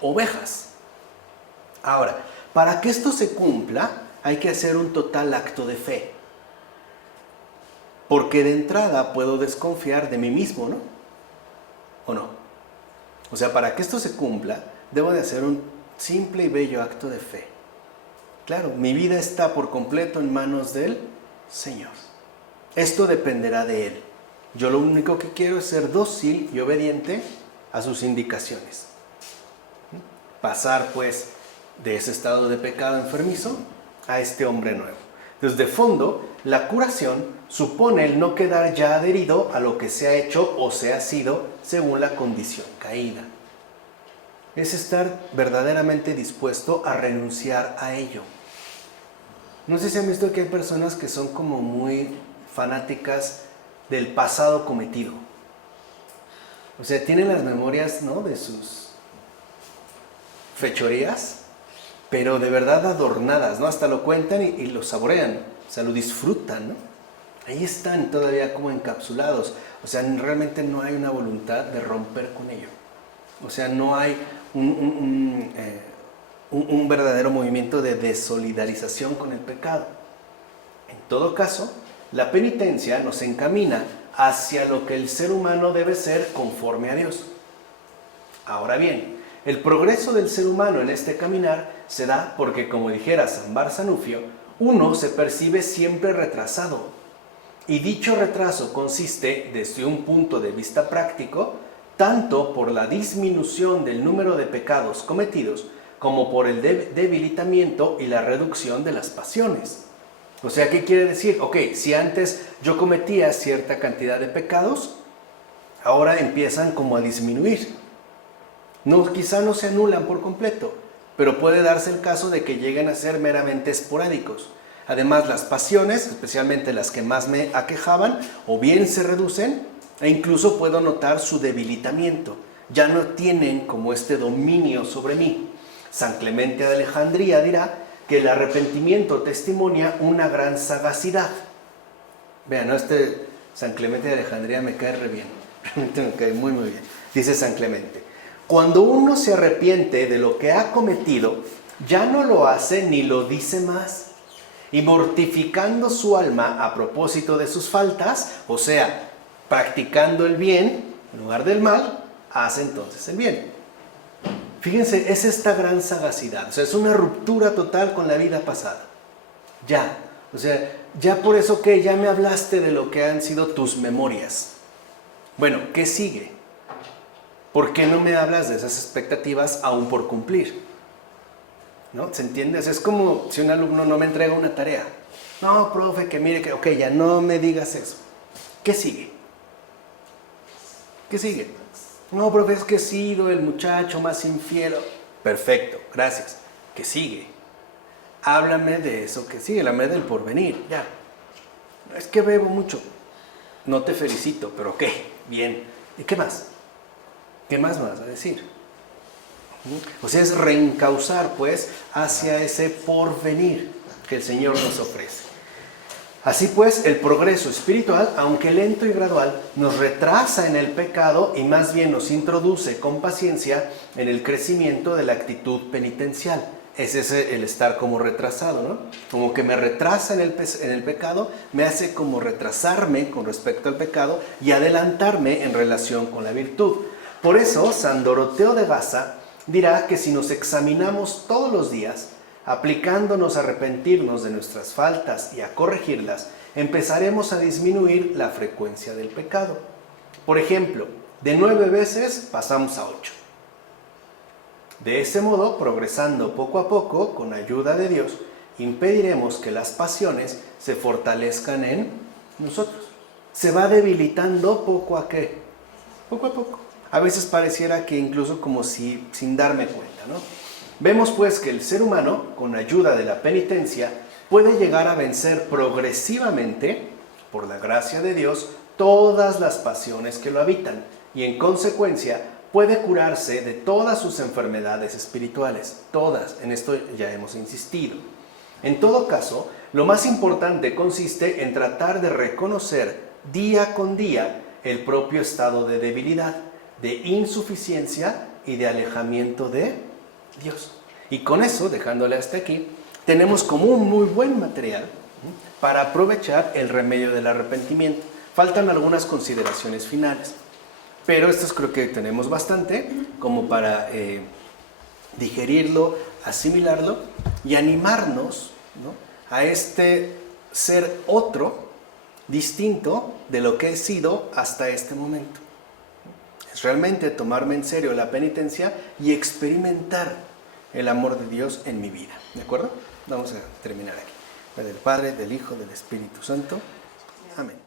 ovejas. Ahora, para que esto se cumpla, hay que hacer un total acto de fe. Porque de entrada puedo desconfiar de mí mismo, ¿no? ¿O no? O sea, para que esto se cumpla, debo de hacer un simple y bello acto de fe. Claro, mi vida está por completo en manos del Señor. Esto dependerá de Él. Yo lo único que quiero es ser dócil y obediente a sus indicaciones. Pasar, pues, de ese estado de pecado enfermizo a este hombre nuevo. Entonces, de fondo, la curación supone el no quedar ya adherido a lo que se ha hecho o se ha sido según la condición caída. Es estar verdaderamente dispuesto a renunciar a ello. No sé si han visto que hay personas que son como muy fanáticas del pasado cometido. O sea, tienen las memorias, ¿no?, de sus fechorías, pero de verdad adornadas, ¿no? Hasta lo cuentan y lo saborean, o sea, lo disfrutan, ¿no? Ahí están todavía como encapsulados. O sea, realmente no hay una voluntad de romper con ello. O sea, no hay un verdadero movimiento de desolidarización con el pecado. En todo caso, la penitencia nos encamina hacia lo que el ser humano debe ser conforme a Dios. Ahora bien, el progreso del ser humano en este caminar se da porque, como dijera San Barzanufio, uno se percibe siempre retrasado. Y dicho retraso consiste, desde un punto de vista práctico, tanto por la disminución del número de pecados cometidos, como por el debilitamiento y la reducción de las pasiones. O sea, ¿qué quiere decir? Ok, si antes yo cometía cierta cantidad de pecados, ahora empiezan como a disminuir. No, quizá no se anulan por completo, pero puede darse el caso de que lleguen a ser meramente esporádicos. Además, las pasiones, especialmente las que más me aquejaban, o bien se reducen, e incluso puedo notar su debilitamiento. Ya no tienen como este dominio sobre mí. San Clemente de Alejandría dirá que el arrepentimiento testimonia una gran sagacidad. Vean, ¿no? Este San Clemente de Alejandría me cae re bien, realmente me cae muy muy bien. Dice San Clemente: cuando uno se arrepiente de lo que ha cometido, ya no lo hace ni lo dice más. Y mortificando su alma a propósito de sus faltas, o sea, practicando el bien en lugar del mal, hace entonces el bien. Fíjense, es esta gran sagacidad, o sea, es una ruptura total con la vida pasada. Ya, o sea, ya por eso que ya me hablaste de lo que han sido tus memorias. Bueno, ¿qué sigue? ¿Por qué no me hablas de esas expectativas aún por cumplir? ¿No? ¿Se entiende? O sea, es como si un alumno no me entrega una tarea. No, profe, que mire, que ok, ya no me digas eso. ¿Qué sigue? ¿Qué sigue? No, profe, es que he sido el muchacho más infiel. Perfecto, gracias. ¿Qué sigue? Háblame de eso que sigue, háblame del porvenir, ya. Es que bebo mucho. No te felicito, pero ok, bien. ¿Y qué más? ¿Qué más me vas a decir? O sea, es reencauzar pues hacia ese porvenir que el Señor nos ofrece. Así pues, el progreso espiritual, aunque lento y gradual, nos retrasa en el pecado y más bien nos introduce con paciencia en el crecimiento de la actitud penitencial. Ese es el estar como retrasado, ¿no? Como que me retrasa en el pecado, me hace como retrasarme con respecto al pecado y adelantarme en relación con la virtud. Por eso, San Doroteo de Gaza dirá que si nos examinamos todos los días, aplicándonos a arrepentirnos de nuestras faltas y a corregirlas, empezaremos a disminuir la frecuencia del pecado. Por ejemplo, de 9 veces pasamos a 8. De ese modo, progresando poco a poco, con ayuda de Dios, impediremos que las pasiones se fortalezcan en nosotros. Se va debilitando poco a poco. A veces pareciera que incluso como si sin darme cuenta, ¿no? Vemos pues que el ser humano, con ayuda de la penitencia, puede llegar a vencer progresivamente por la gracia de Dios, todas las pasiones que lo habitan y en consecuencia puede curarse de todas sus enfermedades espirituales. Todas, en esto ya hemos insistido. En todo caso, lo más importante consiste en tratar de reconocer día con día el propio estado de debilidad, de insuficiencia y de alejamiento de Dios. Y con eso, dejándole hasta aquí, tenemos como un muy buen material para aprovechar el remedio del arrepentimiento. Faltan algunas consideraciones finales, pero estas creo que tenemos bastante como para digerirlo, asimilarlo y animarnos, ¿no?, a este ser otro, distinto de lo que he sido hasta este momento. Es realmente tomarme en serio la penitencia y experimentar el amor de Dios en mi vida. ¿De acuerdo? Vamos a terminar aquí. Del Padre, del Hijo, del Espíritu Santo. Amén.